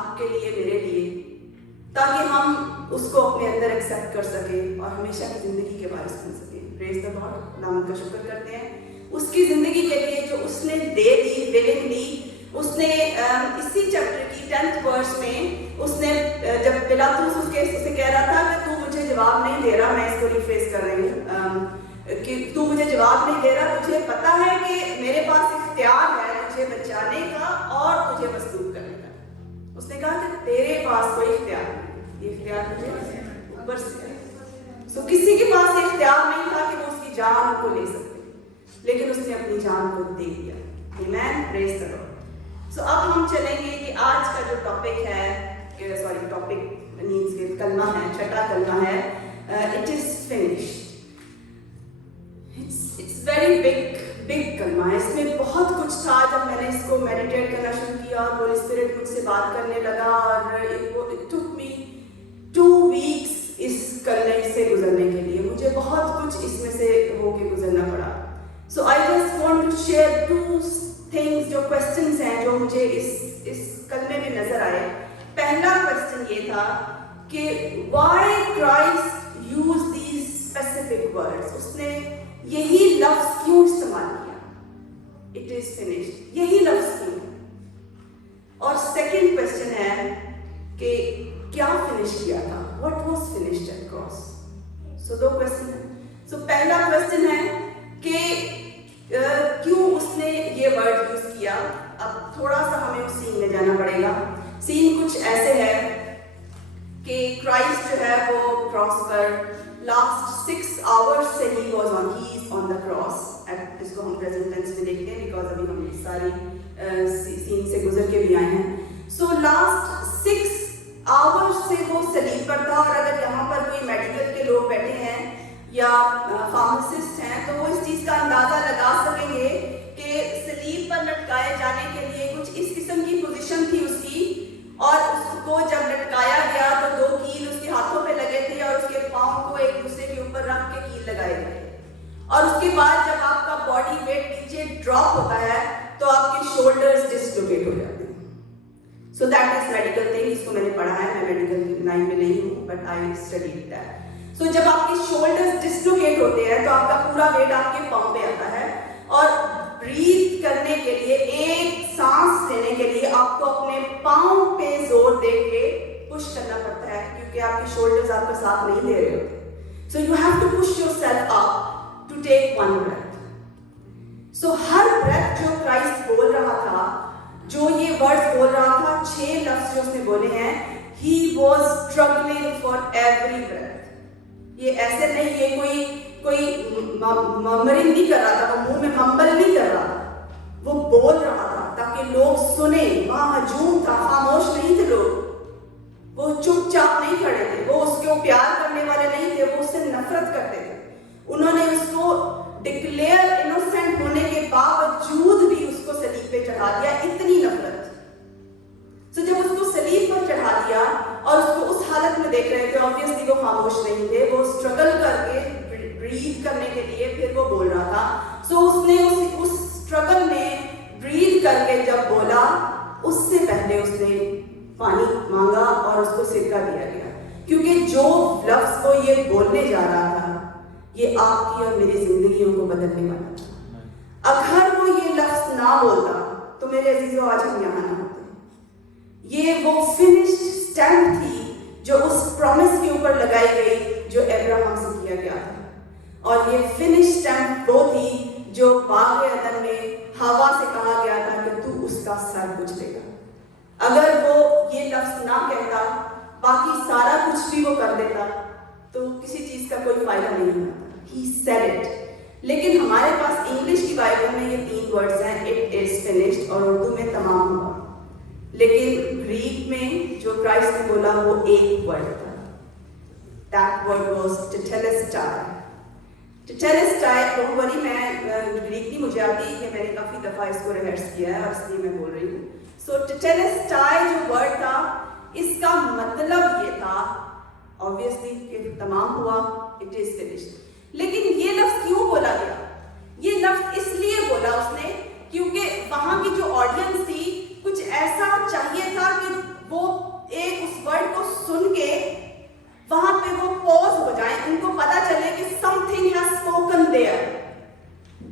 आपके लिए, मेरे लिए, ताकि हम उसको अपने अंदर एक्सेप्ट कर सके और हमेशा की जिंदगी के वारिस बन सके. Praise the Lord. खुदावंद का शुक्र करते हैं उसकी जिंदगी के लिए जो उसने दे दी विलिंगली. उसने इसी चैप्टर की 10th वर्स में उसने जब पिलातुस उसे कह रहा था कि तू मुझे जवाब नहीं दे रहा, मैं इसको रिफ्रेज कर रही हूँ कि तू मुझे जवाब नहीं दे रहा, तुझे पता है कि मेरे पास इख्तियार है तुझे बचाने का और तुझे मसलूब करने का. उसने कहा कि तेरे पास कोई इख्तियार नहीं, ये इख्तियार मुझे ऊपर से है. सो किसी के पास इख्तियार नहीं था कि वो उसकी जान को ले सकते, लेकिन उसने अपनी जान को दे दिया. Amen. Praise the Lord. So अब हम चलेंगे कि आज का जो टॉपिक है, टॉपिक मींस के कलमा है, छठा कलमा है it is finished. It's very big कलमा है. इसमें बहुत कुछ था. जब मैंने इसको मेडिटेट करना शुरू किया और होली स्पिरिट मुझसे बात करने लगा और इट टुक मी 2 वीक्स इस कलमे से गुजरने के लिए. मुझे बहुत कुछ इसमें से होके गुजरना पड़ा. So I just want to share 2 things जो क्वेश्चंस हैं जो मुझे इस कलमे में नजर आए. पहला क्वेश्चन ये था कि why Christ use these specific words. उसने यही लफ्ज क्यों इस्तेमाल किया? It is finished. यही लफ्ज क्यों? और सेकंड क्वेश्चन है कि क्या फिनिश किया था? What was finished at cross? So 2 question है. सो पहला क्वेश्चन है कि क्यों उसने ये वर्ड यूज किया. अब थोड़ा सा हमें उस सीन में जाना पड़ेगा. सीन कुछ ऐसे है कि क्राइस्ट जो है वो क्रॉस पर लास्ट 6 आवर्स से he is on the cross. इसको हम प्रेजेंट टेंस में देखते हैं बिकॉज अभी हम सारी सीन से गुजर के भी आए हैं. सो लास्ट 6 आवर्स से वो सलीब पर था So that is medical thing, इसको मैंने पढ़ा है, मैं मेडिकल लाइन में नहीं हूँ, but I studied that. So जब आपके shoulders dislocate होते हैं तो आपका पूरा weight आपके पाँव पे आता है, और ब्रीथ करने के लिए, एक सांस लेने के लिए आपको अपने पाँव पे जोर दे के पुश करना पड़ता है, क्योंकि आपके shoulders आपका साथ नहीं दे रहे होते. So you have to push yourself up to take one breath. So her breath जो क्राइस्ट बोल रहा था, जो ये वर्ड्स बोल रहा था, 6 लफ्ज जो उसने बोले हैं, he was struggling for every breath. ये ऐसे नहीं, ये कोई मम्बरिंग नहीं कर रहा था, वो मुंह में मम्बल नहीं कर रहा था, वो बोल रहा था ताकि लोग सुने. वहां हजूम था, खामोश नहीं थे लोग, वो चुपचाप नहीं खड़े थे, वो उसको प्यार करने वाले नहीं थे, वो उससे नफरत करते थे. उन्होंने उसको डिक्लेयर इनोसेंट होने के बावजूद भी उसको सलीब पे चढ़ा दिया, इतनी नफरत. तो जब उसको सलीब पर चढ़ा दिया और उसको उस हालत में देख रहे थे, ऑब्वियसली वो खामोश नहीं थे, वो स्ट्रगल करके ब्रीथ करने के लिए फिर वो बोल रहा था. सो उसने उस स्ट्रगल में ब्रीथ करके जब बोला, उससे पहले उसने पानी मांगा और उसको सिरका दिया गया, क्योंकि जो लफ्ज वो ये बोलने जा रहा था, ये आपकी और मेरी जिंदगियों को बदलने वाला था. अगर वो ये लफ्ज ना बोलता तो मेरे अजीजों आज हम यहाँ ना होते. ये वो फिनिश्ड स्टैम्प थी जो उस प्रॉमिस के ऊपर लगाई गई जो अब्राहम से किया गया था, और ये फिनिश्ड स्टैम्प वो थी जो बाग अदन में हवा से कहा गया था कि तू उसका सर कुछ देगा. अगर वो ये लफ्ज ना कहता, बाकी सारा कुछ भी वो कर देता, तो किसी चीज का कोई फायदा नहीं होता. He said it. लेकिन हमारे पास इंग्लिश की बाइबल में ये 3 वर्ड्स हैं, इट इज फिनिश्ड, और उर्दू में तमाम हुआ. लेकिन ग्रीक में जो क्राइस्ट ने बोला वो एक वर्ड था. That word was tetelestai. tetelestai, don't worry, मैं ग्रीक नहीं मुझे आती है, मैंने काफी दफा इसको रिहर्स किया है और इसलिए मैं बोल रही हूँ. So tetelestai जो वर्ड था, इसका मतलब ये था ऑब्वियसली कि तमाम हुआ, इट इज फिनिश्ड. लेकिन ये लफ्ज क्यों बोला गया? ये लफ्ज इसलिए बोला उसने क्योंकि वहां की जो ऑडियंस थी, कुछ ऐसा चाहिए था कि वो एक उस वर्ड को सुन के वहां पे वो पॉज हो जाए, उनको पता चले कि समथिंग हैज स्पोकन देयर.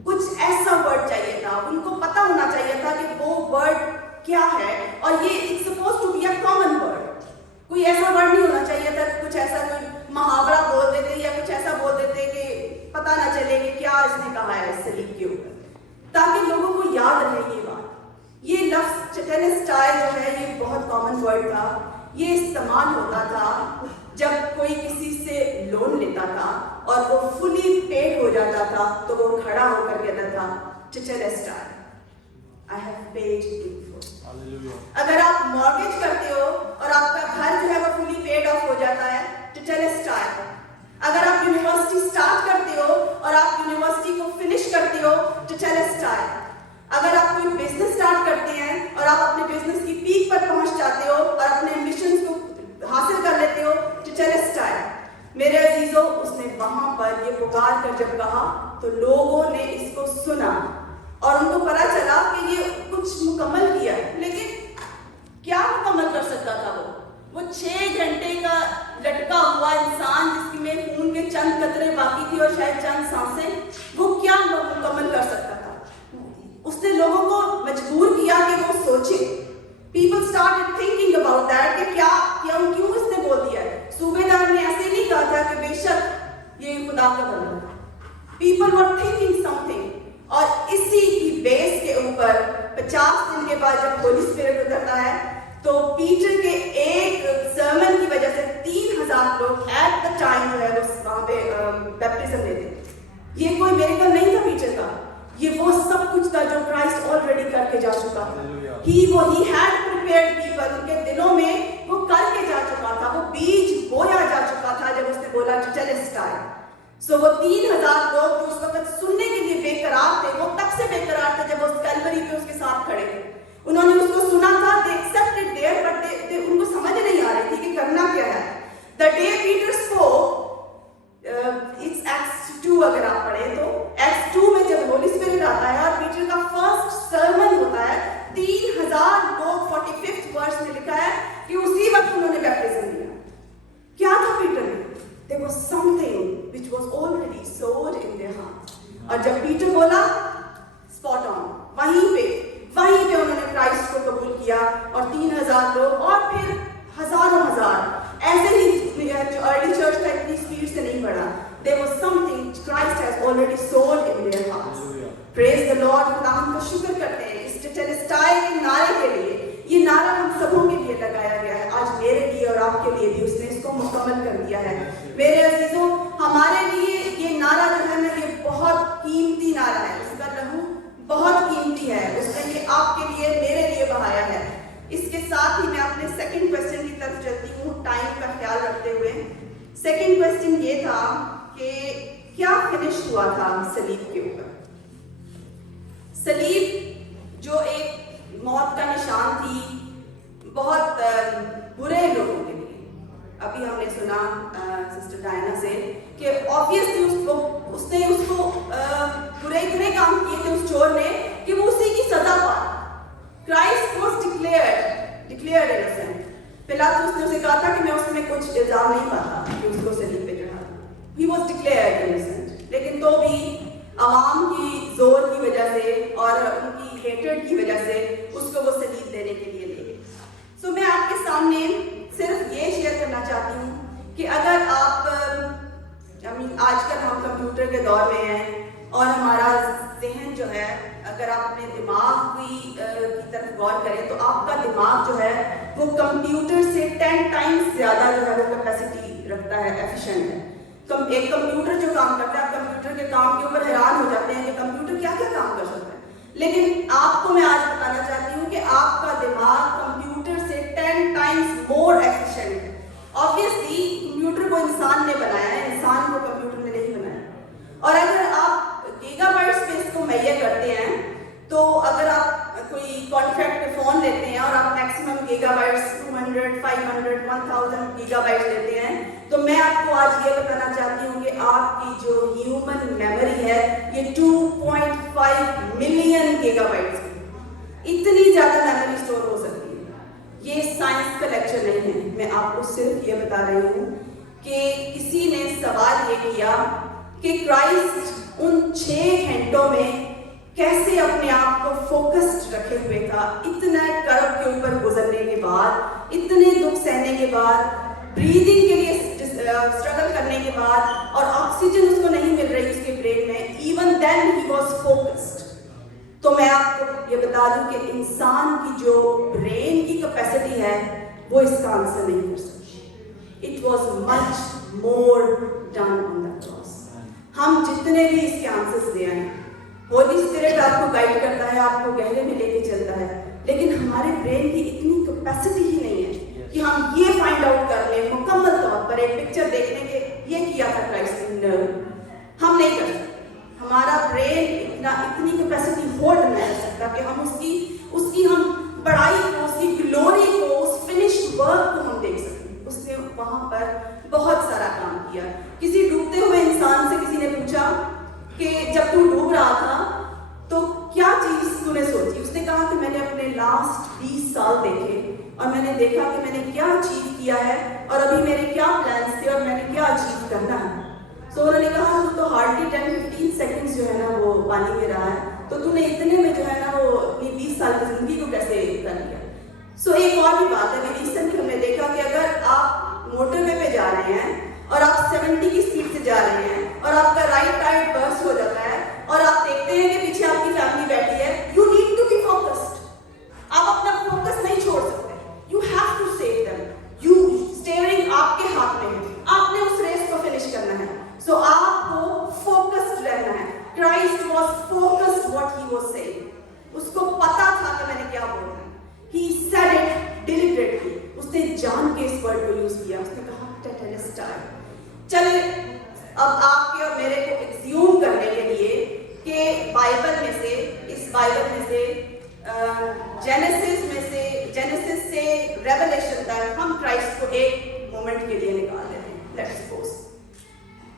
कुछ ऐसा वर्ड चाहिए था, उनको पता होना चाहिए था कि वो वर्ड क्या है, और ये it's suppose to be a common word. कोई ऐसा वर्ड नहीं होना चाहिए था, कुछ ऐसा कोई मुहावरा बोल देते या कुछ ऐसा बोल देते कि पता ना चले कि क्या इसने कहा है सलीब के ऊपर, ताकि लोगों को याद रहे ये बात. ये लफ्ज टेटेलेस्टाई जो है, ये बहुत कॉमन वर्ड था. ये इस्तेमाल होता था जब कोई किसी से लोन लेता था और वो फुली पेड हो जाता था, तो वो खड़ा होकर कहता था टेटेलेस्टाई, I have paid in full. अगर आप मॉर्गेज करते हो और आपका घर जो है वो फुली पेड ऑफ हो जाता है, टेटेलेस्टाई. अगर आप यूनिवर्सिटी स्टार्ट करते हो और आप यूनिवर्सिटी को फिनिश करते हो, टेटेलेस्टाई. अगर आप कोई बिजनेस स्टार्ट करते हैं और आप अपने बिजनेस की पीक पर पहुंच जाते हो और अपने एम्बिशंस को हासिल कर लेते हो, टेटेलेस्टाई. मेरे अजीजों, उसने वहां पर ये पुकार कर जब कहा तो लोगों ने इसको सुना और उनको पता चला कि ये कुछ मुकम्मल किया. लेकिन क्या मुकम्मल कर सकता था वो 6 घंटे का लटका हुआ इंसान जिसमें खून के चंद कतरे बाकी थी और शायद चंद सांसें, वो क्या मुकम्मल कर सकता था? उसने लोगों को मजबूर किया कि वो सोचे. People started thinking about that कि क्या क्यों इसने बोल दिया है. सूबेदार ने ऐसे नहीं कहा था कि बेशक ये खुदा का बंदा है. People were thinking something, और इसी की बेस के ऊपर 50 दिन के बाद जब होली स्पिरिट उतरता है, तो पीटर के एक सर्मन की वजह से 3000 लोग एट द टाइम जो है वो वहां पे बैप्टिज्म लेते. ये कोई मिरेकल नहीं था पीटर का, ये वो सब कुछ था जो क्राइस्ट ऑलरेडी करके जा चुका था. ही हैड प्रिपेयर्ड पीपल, उनके दिलों में वो करके जा चुका था, वो बीज बोया जा चुका था जब उसने बोला टेटेलेस्टाई. सो वो 3000 लोग जो उस वक्त सुनने के लिए बेकरार थे, वो तब से बेकरार थे जब उस कैलवरी पे उसके साथ खड़े थे. उन्होंने उसको सुना था, they accepted there, but उनको समझ नहीं आ रही थी कि करना क्या है. The day Peter spoke, it's Acts 2 अगर आप पढ़ें तो Acts 2 में जब होली स्पिरिट आता है और पीटर का फर्स्ट सर्मन होता है, 3000 लोग 45th वर्स में लिखा और 3000 लोग और फिर हजारों हजार ऐसे ही जो अर्ली चर्च था इतनी स्पीड से नहीं बढ़ा. There was something Christ has already sown in their hearts. Praise the Lord. खुदा हम का शुक्र करते हैं इस टेटेलेस्टाई के नारे के लिए. ये नारा हम सबों के लिए लगाया गया है, आज मेरे लिए और आपके लिए भी उसने इसको मुकम्मल कर दिया है. मेरे अजीजों, हमारे लिए ये नारा जो है ना, ये बहुत कीमती नारा है. उसका लहू बहुत कीमती है, उसने ये आपके लिए मेरे लिए बहाया है. इसके साथ ही मैं अपने सेकंड क्वेश्चन की तरफ चलती हूँ, टाइम का ख्याल रखते हुए. सेकंड क्वेश्चन ये था कि क्या फिनिश हुआ था सलीब के ऊपर. सलीब जो एक मौत का निशान थी बहुत बुरे लोगों के लिए. अभी हमने सुना सिस्टर डायना से कि ऑब्वियसली उसने उसको बुरे इतने काम किए थे उस चोर ने कि वो उसी की सजा पाया. Christ was declared innocent. पिलातुस ने उसे कहा था कि मैं उसमें कुछ इल्जाम नहीं पाता कि उसको सलीब पे चढ़ा दूं. He was declared innocent. लेकिन तो भी आवाम की जोर की वजह से और उनकी हेट्रेड की वजह से उसको वो सलीब देने के लिए ले गए. सो मैं आपके सामने सिर्फ ये शेयर करना चाहती हूँ कि अगर आप आजकल हम कंप्यूटर के दौर में हैं और हमारा जहन जो है, अगर आप अपने दिमाग की तरफ गौर करें तो आपका दिमाग जो है वो कंप्यूटर से 10 टाइम्स ज़्यादा जो है वो कैपेसिटी रखता है, एफिशिएंट है. एक कंप्यूटर जो काम करता है, आप कंप्यूटर के काम के ऊपर हैरान हो जाते हैं कि कंप्यूटर क्या क्या काम कर सकता है. लेकिन आपको मैं आज बताना चाहती हूँ कि आपका दिमाग कंप्यूटर से 10 टाइम्स मोर एफिशिएंट है. ऑब्वियसली कंप्यूटर को इंसान ने बनाया है, इंसान को कंप्यूटर ने नहीं बनाया. और अगर आप गीगाबाइट स्पेस को मेजर करते हैं तो अगर आप कोई कॉन्ट्रैक्ट पे फ़ोन लेते हैं और आप मैक्सिमम गीगाबाइट्स 200, 500, 1000 गीगाबाइट्स लेते हैं, तो मैं आपको आज ये बताना चाहती हूँ कि आपकी जो ह्यूमन मेमोरी है ये 2.5 मिलियन गीगाबाइट्स है. इतनी ज़्यादा मेमोरी स्टोर हो सकती है. ये साइंस का लेक्चर नहीं है, मैं आपको सिर्फ ये बता रही हूँ कि किसी ने सवाल ये किया कि क्राइस्ट उन 6 घंटों में कैसे अपने आप को फोकस्ड रखे हुए था. इतना कर्व के ऊपर गुजरने के बाद, इतने दुख सहने के बाद, ब्रीदिंग के लिए स्ट्रगल करने के बाद और ऑक्सीजन उसको नहीं मिल रही उसके ब्रेन में, even then he was focused. तो मैं आपको ये बता दूं कि इंसान की जो ब्रेन की कैपेसिटी है वो इसका आंसर नहीं कर सकती. It was much more done on the cross. हम जितने भी इसके आंसर्स दे आए, होली स्पिरिट आपको गाइड करता है, आपको गहरे में लेके चलता है, लेकिन हमारे ब्रेन की इतनी कैपेसिटी ही नहीं है कि हम ये फाइंड आउट कर लें मुकम्मल तौर पर. एक पिक्चर देखने के ये किया था क्राइस्ट ने, हम नहीं कर सकते. हमारा ब्रेन इतनी कैपेसिटी होल्ड नहीं कर सकता कि हम उसकी हम बड़ाई को, उसकी ग्लोरी को, उस फिनिश्ड वर्क को हम देख सकें. उसने वहाँ पर बहुत सारा काम किया. किसी डूबते हुए इंसान से किसी ने पूछा कि जब तू डूब रहा था तो क्या चीज तूने सोची. उसने कहा कि मैंने अपने लास्ट 20 साल देखे और मैंने देखा कि मैंने क्या अचीव किया है और अभी मेरे क्या प्लान्स थे और मैंने क्या अचीव करना है. सो उन्होंने कहा तू तो हार्डली 10-15 सेकंड्स जो है ना वो पानी में रहा है, तो तूने इतने में जो है ना वो अपनी 20 साल की जिंदगी को कैसे कर लिया. सो एक और भी बात है, रिसेंटली हमने देखा कि अगर आप मोटरवे पे जा रहे हैं और आप 70 की स्पीड से जा रहे हैं और आपका राइट टायर बर्स्ट हो जाता है और आप देखते हैं कि पीछे आपकी फैमिली बैठी है, you need to be focused. आप अपना फोकस नहीं छोड़ सकते. You have to save them. You steering आपके हाथ में है, आपने उस रेस को फिनिश करना है. सो आपको फोकस्ड रहना है. Christ was focused what he was saying. उसको पता था कि मैंने क्या बोलना है. He said it deliberately. उसने जान के इस वर्ड को यूज किया. उसने कहा टेटेलेस्टाई. चले अब आपके और मेरे को एग्ज्यूम करने के लिए कि बाइबल में से, इस बाइबल में से जेनेसिस से रेवलेशन तक हम क्राइस्ट को एक मोमेंट के लिए निकाल देते हैं. Let's suppose.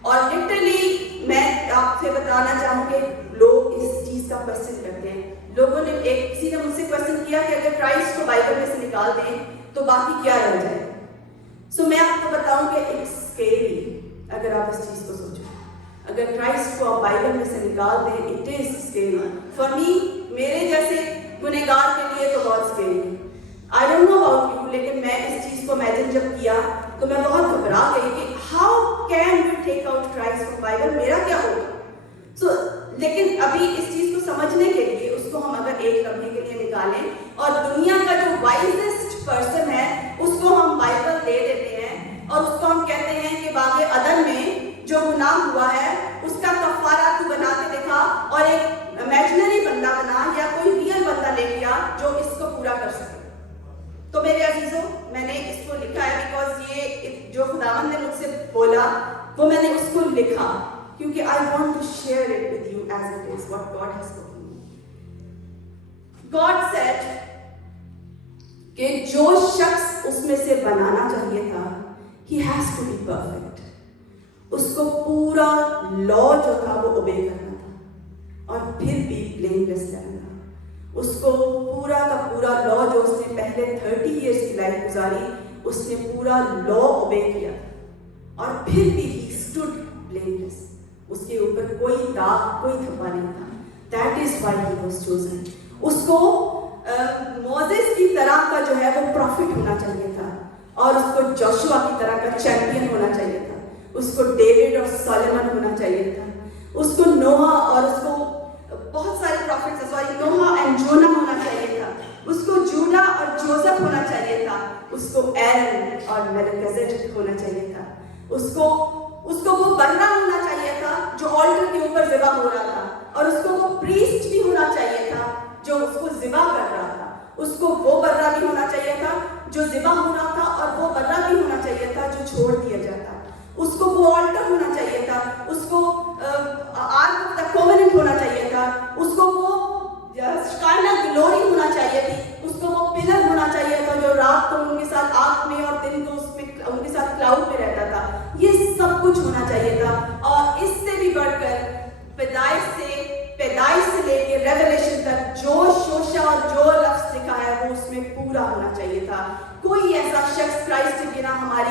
और लिटरली मैं आपसे बताना चाहूँगी लोग इस चीज का क्वेश्चन करते हैं. लोगों ने किसी ने मुझसे क्वेश्चन किया कि अगर क्राइस्ट को बाइबल में से निकाल दें तो बाकी क्या रह जाए. सो मैं आपको बताऊं कि इट्स स्केरी अगर आप इस चीज को सोचो. अगर क्राइस्ट को आप बाइबल में से निकाल दें, it is scary. For me, मेरे जैसे गुनहगार के लिए तो बहुत स्केरी है. लेकिन मैं इस चीज़ को इमेजिन जब किया तो मैं बहुत घबरा गई कि how can we take out Christ from Bible, मेरा क्या होगा। लेकिन अभी इस चीज़ को समझने के लिए उसको हम अगर एक लम्हे के लिए निकालें और दुनिया का जो वाइजेस्ट पर्सन है उसको हम बाइबल दे देते हैं और उसको हम कहते हैं कि बागे अदन में जो गुनाह हुआ है उसका कफारा तू बना के दिखा, और एक इमेजिनरी बंदा बना या कोई रियल बंदा ले लिया जो इसको पूरा कर सके। तो मेरे अजीजों, मैंने इसको लिखा है बिकॉज ये जो खुदावंद ने मुझसे बोला वो मैंने उसको लिखा क्योंकि I want to share it with you as it is what God has spoken. God said कि जो शख्स उसमें से बनाना चाहिए था, he has to be perfect, उसको पूरा लॉ जो था वो ओबे करना था और फिर भी ब्लेमलेस रहना था। उसको पूरा का पूरा लॉ जो उसने पहले 30 इयर्स की लाइफ गुजारी, उसने पूरा लॉ ओबे किया और फिर भी ही स्टूड ब्लेमलेस, उसके ऊपर कोई दाग कोई धब्बा नहीं था। That is why he was chosen. उसको मोसेस की तरह का जो है वो प्रॉफिट होना चाहिए था और उसको जोशुआ की तरह का चैंपियन होना चाहिए था, उसको डेविड और सोलोमन होना चाहिए था, उसको नोहा और उसको बहुत सारे प्रॉफिट्स सॉरी नोहा एंड जोना होना चाहिए था, उसको जूडा और जोसेफ होना चाहिए था, उसको एरन और मेलकिसेदेक होना चाहिए था, उसको वो बर्रा होना चाहिए था जो ऑल्टर के ऊपर ज़िबा हो रहा था, और उसको वो प्रीस्ट भी होना चाहिए था जो उसको ज़िबा कर रहा था, उसको वो बर्रा भी होना चाहिए था जो ज़िबा हो रहा था, और वो बर्रा भी होना चाहिए था जो छोड़ दिया जाता, उसको वो ऑल्टर होना चाहिए था, उसको आर्क ऑफ द कोवेनेंट होना चाहिए था, उसको वो शिकायना ग्लोरी होना चाहिए थी, उसको वो पिलर होना चाहिए था जो रात को उनके साथ आग में और दिन को उसमें उनके साथ क्लाउड में रहता था। ये सब कुछ होना चाहिए था और इससे भी बढ़कर पैदाइश से लेके रेवलेशन तक जो शोशा और जो लफ्ज लिखा है वो उसमें पूरा होना चाहिए था। कोई ऐसा शख्स क्राइस्ट के बिना हमारे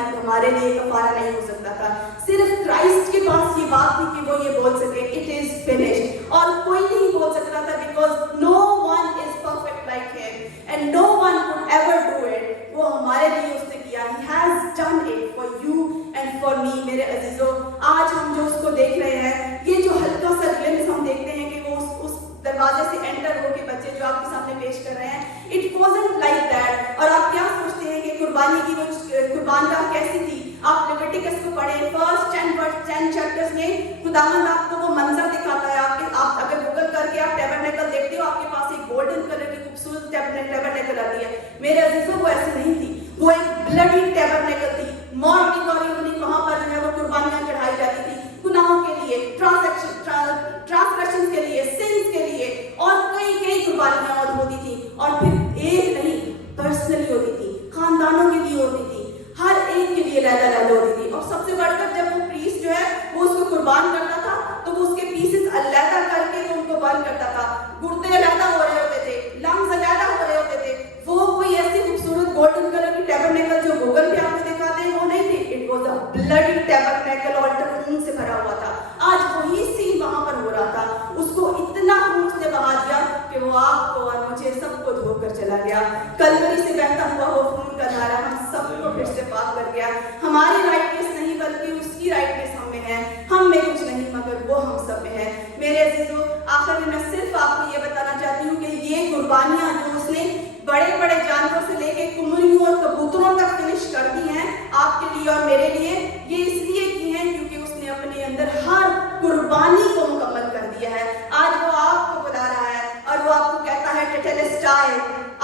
लिए कफारा नहीं हो सकता था। सिर्फ क्राइस्ट के पास ये बात थी कि वो ये बोल सके इट इज फिनिश्ड, और कोई नहीं बोल सकता था because no one is perfect like him and no one could ever do it. वो हमारे लिए उसने किया, he has done it for you and for me. मेरे अजीजों, आज हम जो उसको देख रहे हैं, ये जो हल्का सा ग्लिम्स हम देखते हैं कि वो उस दरवाजे से एंटर होके बच्चे जो आपके सामने पेश कर रहे हैं, इट वाज़न्ट लाइक दैट। और आप क्या सोचते हैं कि कुर्बानी की वो कुर्बानगाह कैसी थी? आप लेविटिकस को पढ़ें, फर्स्ट 10 चैप्टर्स में खुदावंद आपको वो मंजर दिखाता है। आप अगर गूगल करके आप टैबरनेकल देखते हो, आपके पास एक गोल्डन कलर की खूबसूरत टैबरनेकल आती है। मेरे अजीजों, वो ऐसी नहीं थी, वो एक ब्लडी टैबरनेकल थी। मॉर्निंग और इवनिंग वहां पर जो है वो कुर्बानियां चढ़ाई जाती थी, गुनाहों के लिए, ट्रांसग्रेशन के लिए, सिंस के लिए, और कई कुर्बानियां और होती थी। और फिर एक नहीं, पर्सनली होती थी, खानदानों के लिए होती थी, हर एक के लिए लहदा होती थी। और सबसे बढ़कर जब वो प्रीस्ट जो है वो उसको कुर्बान करता था तो वो उसके पीसेस अलहदा करके वो उनको बर्न करता था। गुर्दे अलहदा हो रहे होते थे, लंग्स अलहदा हो रहे होते थे। वो कोई ऐसी खूबसूरत गोल्डन कलर की टैबरनेकल जो गूगल पे आपको दिखाते हैं वो नहीं थी। It was a bloody tabernacle, altar खून से भरा हुआ था। आज वही सीन वहां पर हो रहा था। उसको इतना खून से बहा दिया कि वो आपको और मुझे सबको धोकर चला गया। कलवरी से बहता हुआ वो खून का धारा हम सबको फिर से पाक कर गया। हमारी राइटनेस नहीं बल्कि उसकी राइटनेस हम में है। हम में कुछ नहीं मगर वो हम सब में है। मेरे अजीजों, आखिर में मैं सिर्फ आपको ये बताना चाहती हूँ कि ये कुर्बानियां जो उसने बड़े बड़े जानवरों से लेके कुमरियों और कबूतरों तक फिनिश कर दी हैं आपके लिए और मेरे लिए, ये इसलिए की हैं क्योंकि उसने अपने अंदर हर कुर्बानी को मुकम्मल कर दिया है। आज वो आपको बुला रहा है और वो आपको कहता है टेटेलेस्टाई,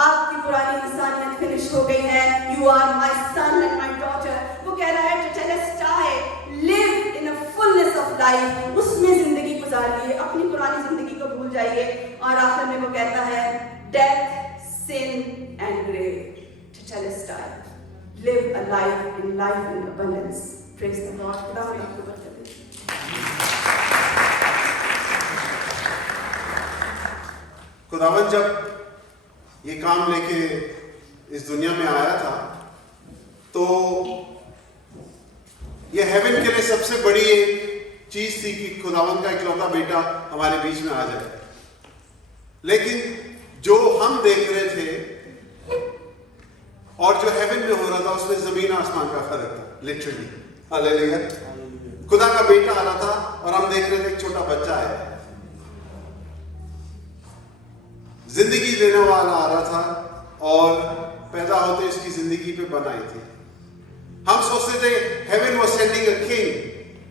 आपकी पुरानी इंसानियत फिनिश हो गई है। You are my son and my daughter. वो कह रहा है टेटेलेस्टाई, live in a fullness of life. उसमें जिंदगी गुजारिए, अपनी पुरानी जिंदगी को भूल जाइए। और आखिर में वो कहता है death, sin and grave, tetelestai, live a life in abundance. Praise the Lord. खुदा में आपको बरकत दे। खुदावंद जब ये काम लेके इस दुनिया में आया था तो ये हेवन के लिए सबसे बड़ी एक चीज थी कि खुदावंद का इकलौता बेटा हमारे बीच में आ जाए। लेकिन जो हम देख रहे थे और जो हेवन में हो रहा था उसमें जमीन आसमान का फर्क था, लिटरली। हालेलुया। खुदा का बेटा आ रहा था और हम देख रहे थे एक छोटा बच्चा है, जिंदगी देने वाला आ रहा था और पैदा होते इसकी जिंदगी पे बनाई थी। हम सोचते थे heaven was sending a king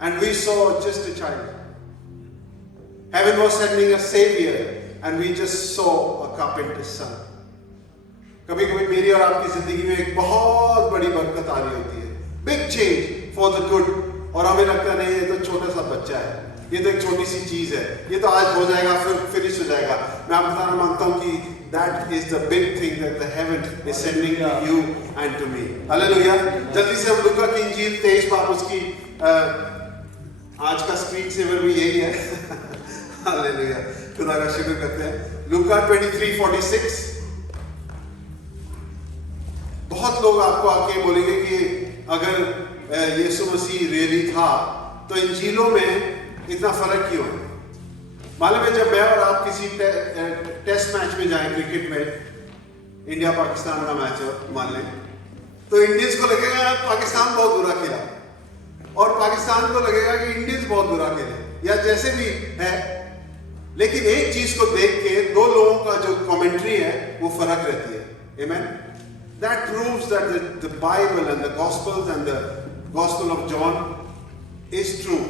and we saw just a child. Heaven was sending a savior and we just saw a carpenter's son. कभी कभी मेरी और आपकी जिंदगी में एक बहुत बड़ी बरकत आ रही होती है, big change for the good, और हमें लगता नहीं ये तो छोटा सा बच्चा है, ये तो एक छोटी सी चीज है, ये तो आज हो जाएगा फिर फिनिश हो जाएगा। मैं आपको बताना मांगता हूँ कि that is the big thing that the heaven is sending to you and to me. Hallelujah. जल्दी से हम लूका की इंजील 23 बाब उसकी आज का स्क्रीन सेवर भी यही है। हालेलुया, खुदा का शुक्र करते हैं। लूका 23:46। बहुत लोग आपको आके बोलेंगे कि अगर यीशु मसीह रियली था तो इंजीलों में इतना फर्क क्यों है? मालूम है जब मैं और आप किसी टेस्ट मैच में जाएं, क्रिकेट में इंडिया पाकिस्तान का मैच है मान लें, तो इंडियंस को लगेगा यार पाकिस्तान बहुत बुरा खेला और पाकिस्तान को लगेगा कि इंडियंस बहुत बुरा खेले, या जैसे भी है। लेकिन एक चीज को देख के दो लोगों का जो कमेंट्री है वो फर्क रहती है। आमेन। That proves that the Bible and the Gospels and the Gospel of John is true.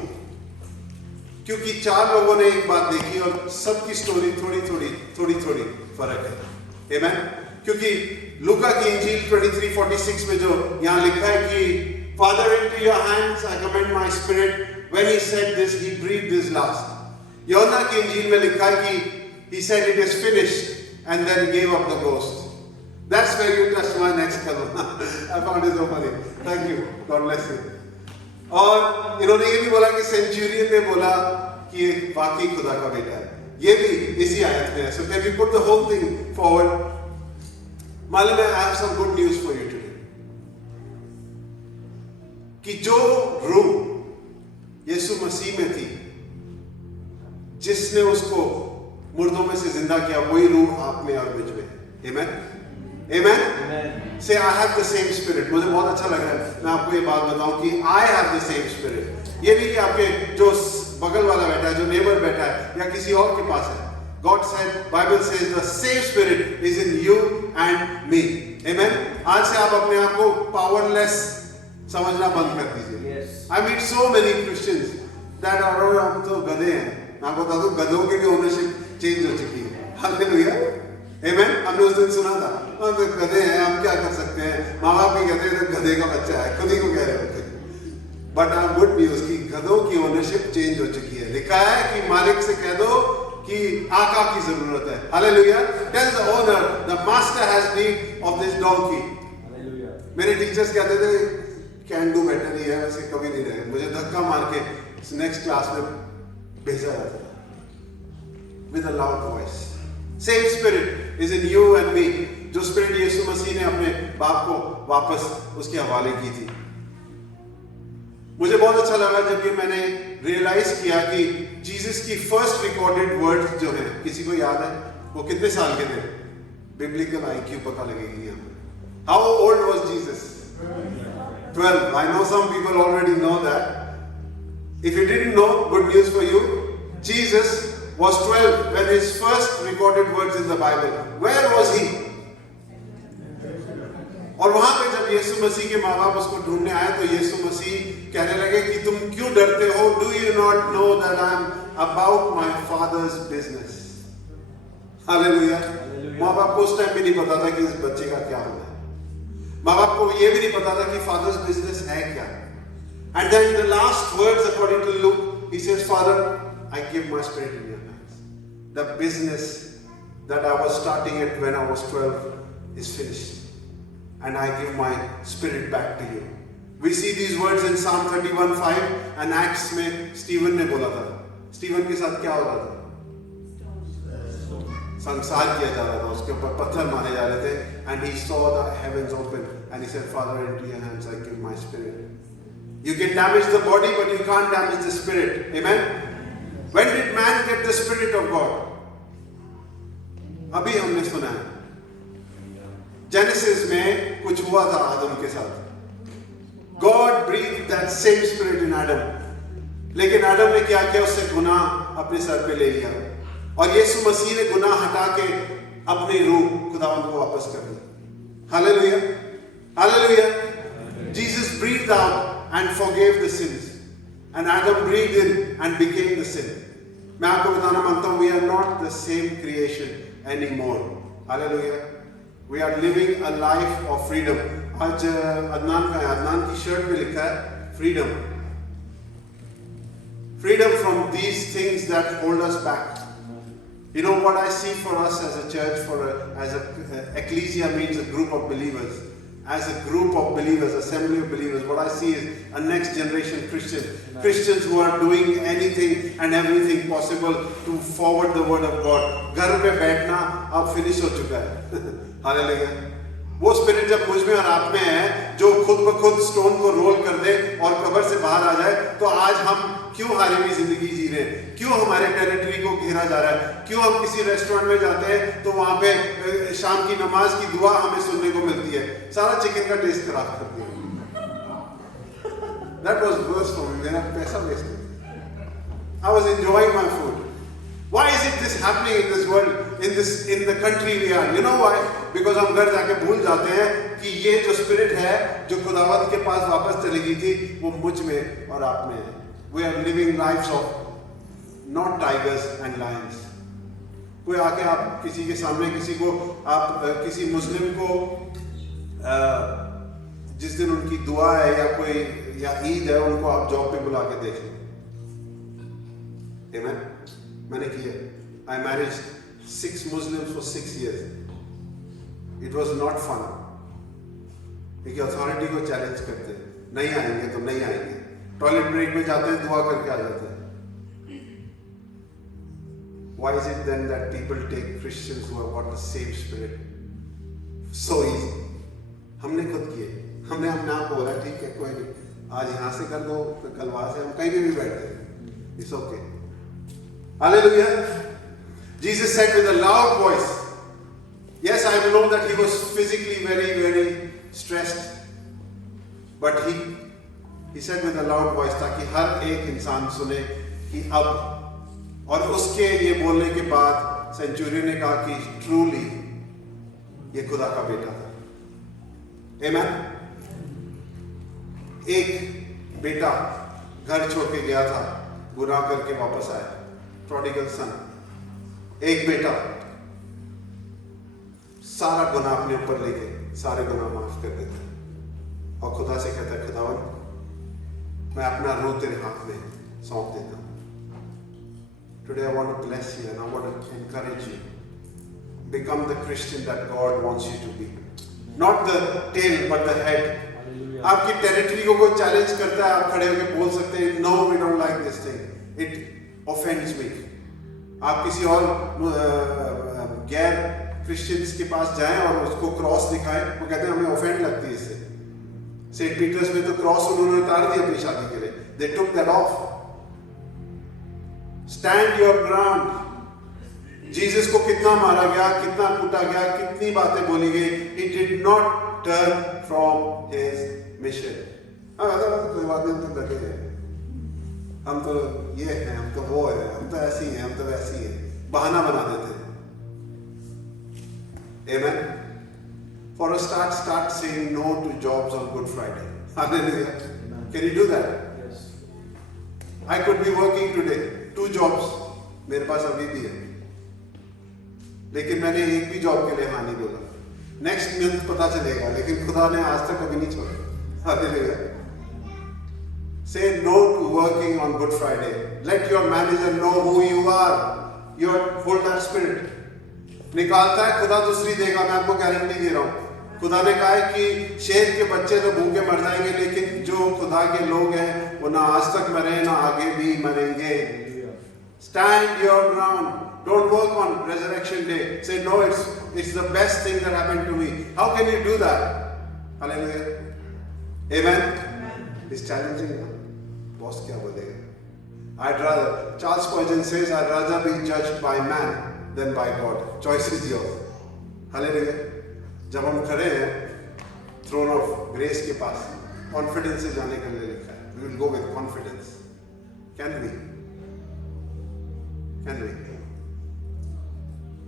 क्योंकि चार लोगों ने एक बात देखी और सबकी स्टोरी थोड़ी फर्क है। Amen? क्योंकि लूका की इंजील 23:46 में जो यहाँ लिखा है कि Father, into your hands I commend my spirit. When he said this, he breathed his last. यूहन्ना की इंजील में लिखा है कि he said it is finished and then gave up the ghost. That's where you touched my next column. I found it so funny. Thank you. God bless you. और इन्होंने ये भी बोला कि सेंचुरियन ने बोला कि ये वाकई खुदा का बेटा है, ये भी इसी आयत में है। So can we put the whole thing forward? मालूम है, I have some good news for you today. कि जो रूह यीशु मसीह में थी, जिसने उसको मुर्दों में से जिंदा किया, वही रूह आप में और मुझ में। Amen? Amen? Say I have the same spirit. मुझे बहुत अच्छा लग रहा है मैं आपको ये बात बताऊं कि I have the same spirit. ये नहीं कि आपके जो बगल वाला बैठा है, जो नेबर बैठा है या किसी और के पास है। God said, Bible says the same spirit is in you and me. Amen? आज से आप अपने आप को powerless समझना बंद कर दीजिए। Yes. I meet so many Christians that are हम तो गधे हैं। मैं आपको बता दूं गधों की भी ओनरशिप चेंज हो चुकी है। हालेलुया। Amen? हमने उस दिन सुना था, हम तो गधे हैं, हम क्या कर सकते हैं, माँ बाप भी कहते हैं तो गधे का बच्चा है, खुद ही को कह रहे होते हैं। बट आई गुड न्यूज कि गधों की ओनरशिप चेंज हो चुकी है। लिखा है कि मालिक से कह दो कि आका की जरूरत है। Hallelujah. Tell the owner the master has need of this donkey. मेरे टीचर्स कहते थे कैन डू बेटर नहीं है, वैसे कभी नहीं रहे, मुझे धक्का मार के नेक्स्ट क्लास में भेजा जाता था with a loud voice. Same spirit is in you and me. जो स्पिरिट यीशु मसीह ने अपने बाप को वापस उसके हवाले की थी। मुझे बहुत अच्छा लगा जब ये मैंने रियलाइज किया कि जीसस की फर्स्ट रिकॉर्डेड वर्ड्स जो है, किसी को याद है वो कितने साल के थे? बिब्लिकल IQ पता लगेगी यहाँ पे। How old was Jesus? 12. I know some people already know that. If you didn't know, good news for you. Jesus was 12 when his first recorded words in the Bible. Where was he? और वहां पे जब यीशु मसीह के माँ बाप उसको ढूंढने आए तो यीशु मसीह कहने लगे कि तुम क्यों डरते हो? Do you not know that I am about my father's business? Hallelujah. माँ बाप को उस टाइम भी नहीं पता था कि इस बच्चे का क्या होना है। माँ बाप को ये भी नहीं पता था कि फादर्स बिजनेस है क्या। And then the last words according to Luke, he says, Father, I give my spirit in your hands. The business that I was starting it when I was 12 is finished. And I give my spirit back to you. We see these words in Psalm 31:5 and Acts में Steven ने बोला था। Steven के साथ क्या हो रहा था? संसार किया जा रहा था, उसके ऊपर पत्थर मारे जा रहे थे। And he saw the heavens open and he said, Father, into your hands I give my spirit. You can damage the body, but you can't damage the spirit. Amen? When did man get the Spirit of God? अभी हमने सुना है genesis में कुछ हुआ था आदम के साथ. God breathed that same spirit in Adam. लेकिन आदम ने क्या किया? उससे गुनाह अपने सर पे ले लिया और यीशु मसीह ने गुनाह हटा के अपनी रूह खुदावंद को वापस कर दी. Hallelujah, hallelujah. Jesus breathed out and forgave the sins, and Adam breathed in and became the sin. मैं आपको बताना मानता हूँ, we are not the same creation anymore. Hallelujah. We are living a life of freedom. आज अदनान का है, अदनान की shirt में लिखा है freedom. Freedom from these things that hold us back. You know what I see for us as a church, as a ecclesia means a group of believers. As a group of believers, assembly of believers, what I see is a next generation Christian. Christians who are doing anything and everything possible to forward the word of God. घर पे बैठना अब finish हो चुका है. Hallelujah. वो spirit जब मुझ में और आप में है, जो खुद ब खुद स्टोन को रोल कर दे और कब्र से बाहर आ जाए, तो आज हम क्यों हारी हुई जिंदगी जी रहे हैं? क्यों हमारे टेरिटरी को घेरा जा रहा है? क्यों हम किसी रेस्टोरेंट में जाते हैं तो वहां पे शाम की नमाज की दुआ हमें सुनने को मिलती है, सारा चिकन का टेस्ट खराब कर दिया. That was worse for me. मेरा पैसा वेस्ट हो. I was enjoying my food. Why is it this happening in this world, in the country we are? You know why? Because हम घर जाके भूल जाते हैं कि ये जो स्पिरिट है जो खुदावंद के पास वापस चली गई थी, वो मुझ में और आप में है. We are living lives of not tigers and lions. कोई आके आप किसी के सामने किसी मुस्लिम को जिस दिन उनकी दुआ है या ईद है, उनको आप जॉब पे बुला के देख लो. Amen. मैंने किया. I managed 6 Muslims for 6 years. It was not fun. क्योंकि अथॉरिटी को चैलेंज करते हैं, नहीं आएंगे तो नहीं आएंगे. टॉयलेट ब्रेक में जाते हैं, दुआ करके आ जाते हैं. Why is it then that people take Christians who have got the same spirit so easy? हमने खुद किए. हमने अपने आप को बोला ठीक है, कोई नहीं, आज यहाँ से कर दो, फिर कल वहां से, हम कहीं भी बैठते हैं. It's okay. Hallelujah. Jesus said with a loud voice. Yes, I know that he was physically very, very stressed, but he said with a loud voice ताकि हर एक इंसान सुने कि अब, और उसके ये बोलने के बाद सेंचुरियन ने कहा कि ट्रूली ये खुदा का बेटा था. Amen. एक बेटा घर छोड़ के गया था, गुनाह करके वापस आया. प्रोडिगल सन. एक बेटा सारा गुनाह अपने ऊपर लेके सारे गुनाह माफ कर देता है और खुदा से कहता है, खुदावन मैं अपना रूह तेरे हाथ में सौंप देता हूं. Today I want to bless you and I want to encourage you. Become the Christian that God wants you to be. Not the tail but the head. आपकी टेरिटरी को कोई चैलेंज करता है, आप खड़े होकर बोल सकते हैं, no, we don't like this thing. It offends me. आप किसी और गैर क्रिश्चियंस के पास जाएं और उसको क्रॉस दिखाएं, वो कहते हैं हमें ऑफेंड लगती है इससे. सेंट पीटर्स में तो क्रॉस उन्होंने उतार दिया अपनी शादी के लिए. They took that off. Stand your ground. Jesus को कितना मारा गया, कितना कूटा गया, कितनी बातें बोली गई. He did not turn from his mission. कोई बात नहीं, तो लगे हैं, हम तो ये हैं, हम तो वो है, हम तो ऐसी हैं, हम तो वैसी हैं, बहाना बना देते हैं. Amen. For a start saying no to jobs on Good Friday. Hallelujah. Can you do that? Yes. I could be working today 2 jobs मेरे पास अभी भी है, लेकिन मैंने एक भी जॉब के लिए हाँ नहीं बोला. नेक्स्ट मंथ पता चलेगा, लेकिन खुदा ने आज तक कभी नहीं छोड़ा. Hallelujah. Say no to working on Good Friday. Let your manager know who you are. Hold that spirit. निकालता है खुदा, दूसरी देगा, मैं आपको गारंटी दे रहा हूँ. खुदा ने कहा है कि शेर के बच्चे तो भूखे मर जाएंगे, लेकिन जो खुदा के लोग हैं वो ना आज तक मरे ना आगे भी मरेंगे. Stand your ground. Don't work on resurrection day. Say no, it's the best thing that happened to me. How can you do that? Hallelujah. Amen. It's challenging. Boss क्या बोलेगा? I'd rather, Charles Spurgeon says, I'd rather be judged by man than by God. Choice is yours. Hallelujah. जब हम खड़े हैं throne of grace के पास, confidence से जाने के लिए लिखा है, we will go with confidence. Can we?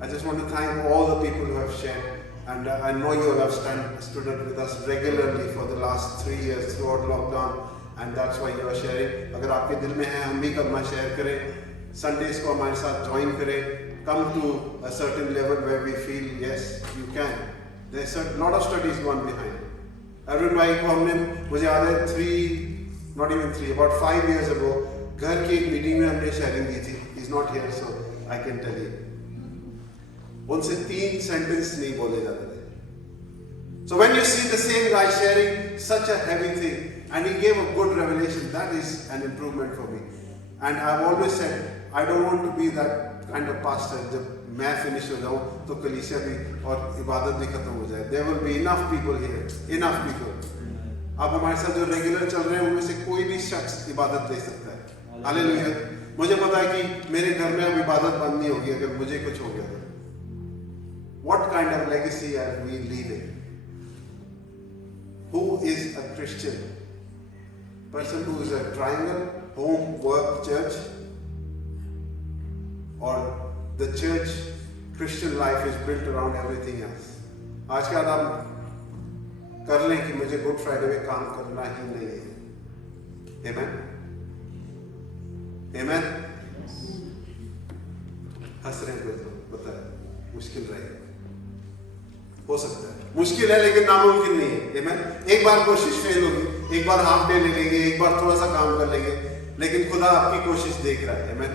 I just want to thank all the people who have shared, and I know you all have stood up with us regularly for the last 3 years throughout lockdown, and that's why you are sharing. अगर आपके दिल में है, हम भी करना share करें, Sundays को हमारे साथ ज्वाइन करें, come to a certain level where we feel yes you can. There's a lot of studies gone behind. Arun भाई को हमने, मुझे याद है not even 3, about 5 years ago, घर की एक मीटिंग में हमने शेयरिंग दी थी. He's not here, so I can tell you. उनसे 3 सेंटेंस नहीं बोले जाते थे. So when you see the same guy sharing such a heavy thing, and he gave a good revelation, that is an improvement for me. And I've always said, I don't want to be that kind of pastor. जब मैं finish हो जाऊँ तो कलीसिया भी और इबादत भी खत्म हो जाए. There will be enough people here, enough people. आप हमारे साथ जो रेगुलर चल रहे हैं उनमें से कोई भी शख्स इबादत दे सकता है. हालेलुया. मुझे पता है कि मेरे घर में अब इबादत बंद नहीं होगी अगर मुझे कुछ हो गया. What kind of legacy are we leaving? Who is a Christian? Person who is a triangle, home, work, church, or the church Christian life is built around everything else. आज का हम कर लें कि मुझे गुड फ्राइडे में काम करना ही नहीं है. Amen? Amen? हंस रहे हैं तो बताए, मुश्किल रहेगा. हो सकता है मुश्किल है लेकिन नामुमकिन नहीं है. Amen? एक बार कोशिश फेल होगी, एक बार हाफ डे ले लेंगे, एक बार थोड़ा सा काम कर लेंगे, लेकिन खुदा आपकी कोशिश देख रहा है. Amen?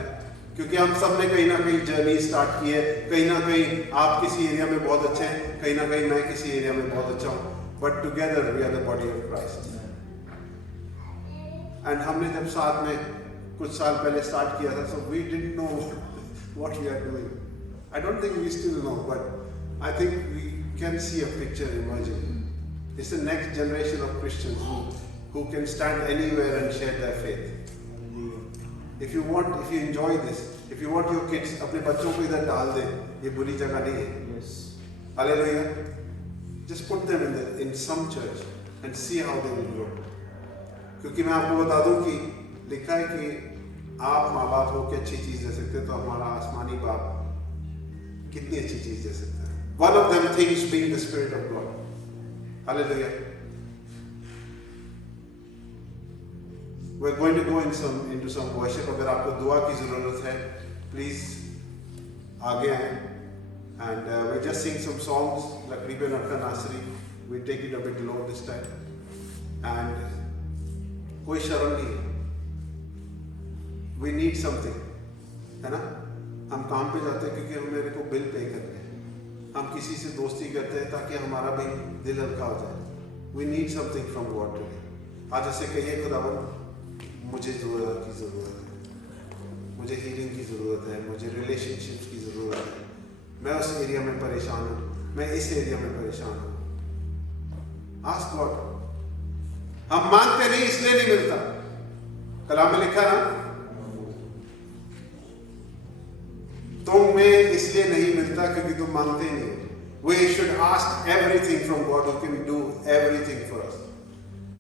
क्योंकि हम सब ने कहीं ना कहीं जर्नी स्टार्ट की है. कहीं ना कहीं आप किसी एरिया में बहुत अच्छे हैं, कहीं ना कहीं मैं किसी एरिया में बहुत अच्छा हूँ, but together we are the body of Christ. And हमने जब साथ में कुछ साल पहले स्टार्ट किया था, so we didn't know what we are doing. I don't think we still know, but I think we can see a picture emerging. It's the next generation of Christians who can stand anywhere and share their faith. If you enjoy this, if you want your kids, अपने बच्चों को इधर डाल दें, ये बुरी जगह नहीं है. Yes. Hallelujah. Just put them in some church and see how they will grow. क्योंकि मैं आपको बता दूं कि लिखा है कि आप माँ बाप हो के अच्छी चीज दे सकते, तो हमारा आसमानी बाप कितनी अच्छी चीज दे सकता है. One of them things being the Spirit of God. Hallelujah. We're going to go into some worship. अगर आपको दुआ की ज़रूरत है, please आगे आएं. And we just sing some songs. लकड़ी पे नटका नासरी. We take it a bit low this time. And कोई शर्म नहीं है. We need something. है ना? हम काम पे जाते हैं क्योंकि हम मेरे को बिल पे करते हैं. हम किसी से दोस्ती करते हैं ताकि हमारा भी दिल हल्का हो जाए. We need something from God today. आज ऐसे कहिए, खुदावंद मुझे दुआ की ज़रूरत है, मुझे हीलिंग की ज़रूरत है, मुझे रिलेशनशिप्स की ज़रूरत है. मैं उस एरिया में परेशान हूँ, मैं इस एरिया में परेशान हूँ. Ask God. हम मांगते नहीं इसलिए नहीं मिलता. कलाम में लिखा ना, तुम्हें इसलिए नहीं मिलता क्योंकि तुम मांगते नहीं हो. We should ask everything from God who can do everything for us.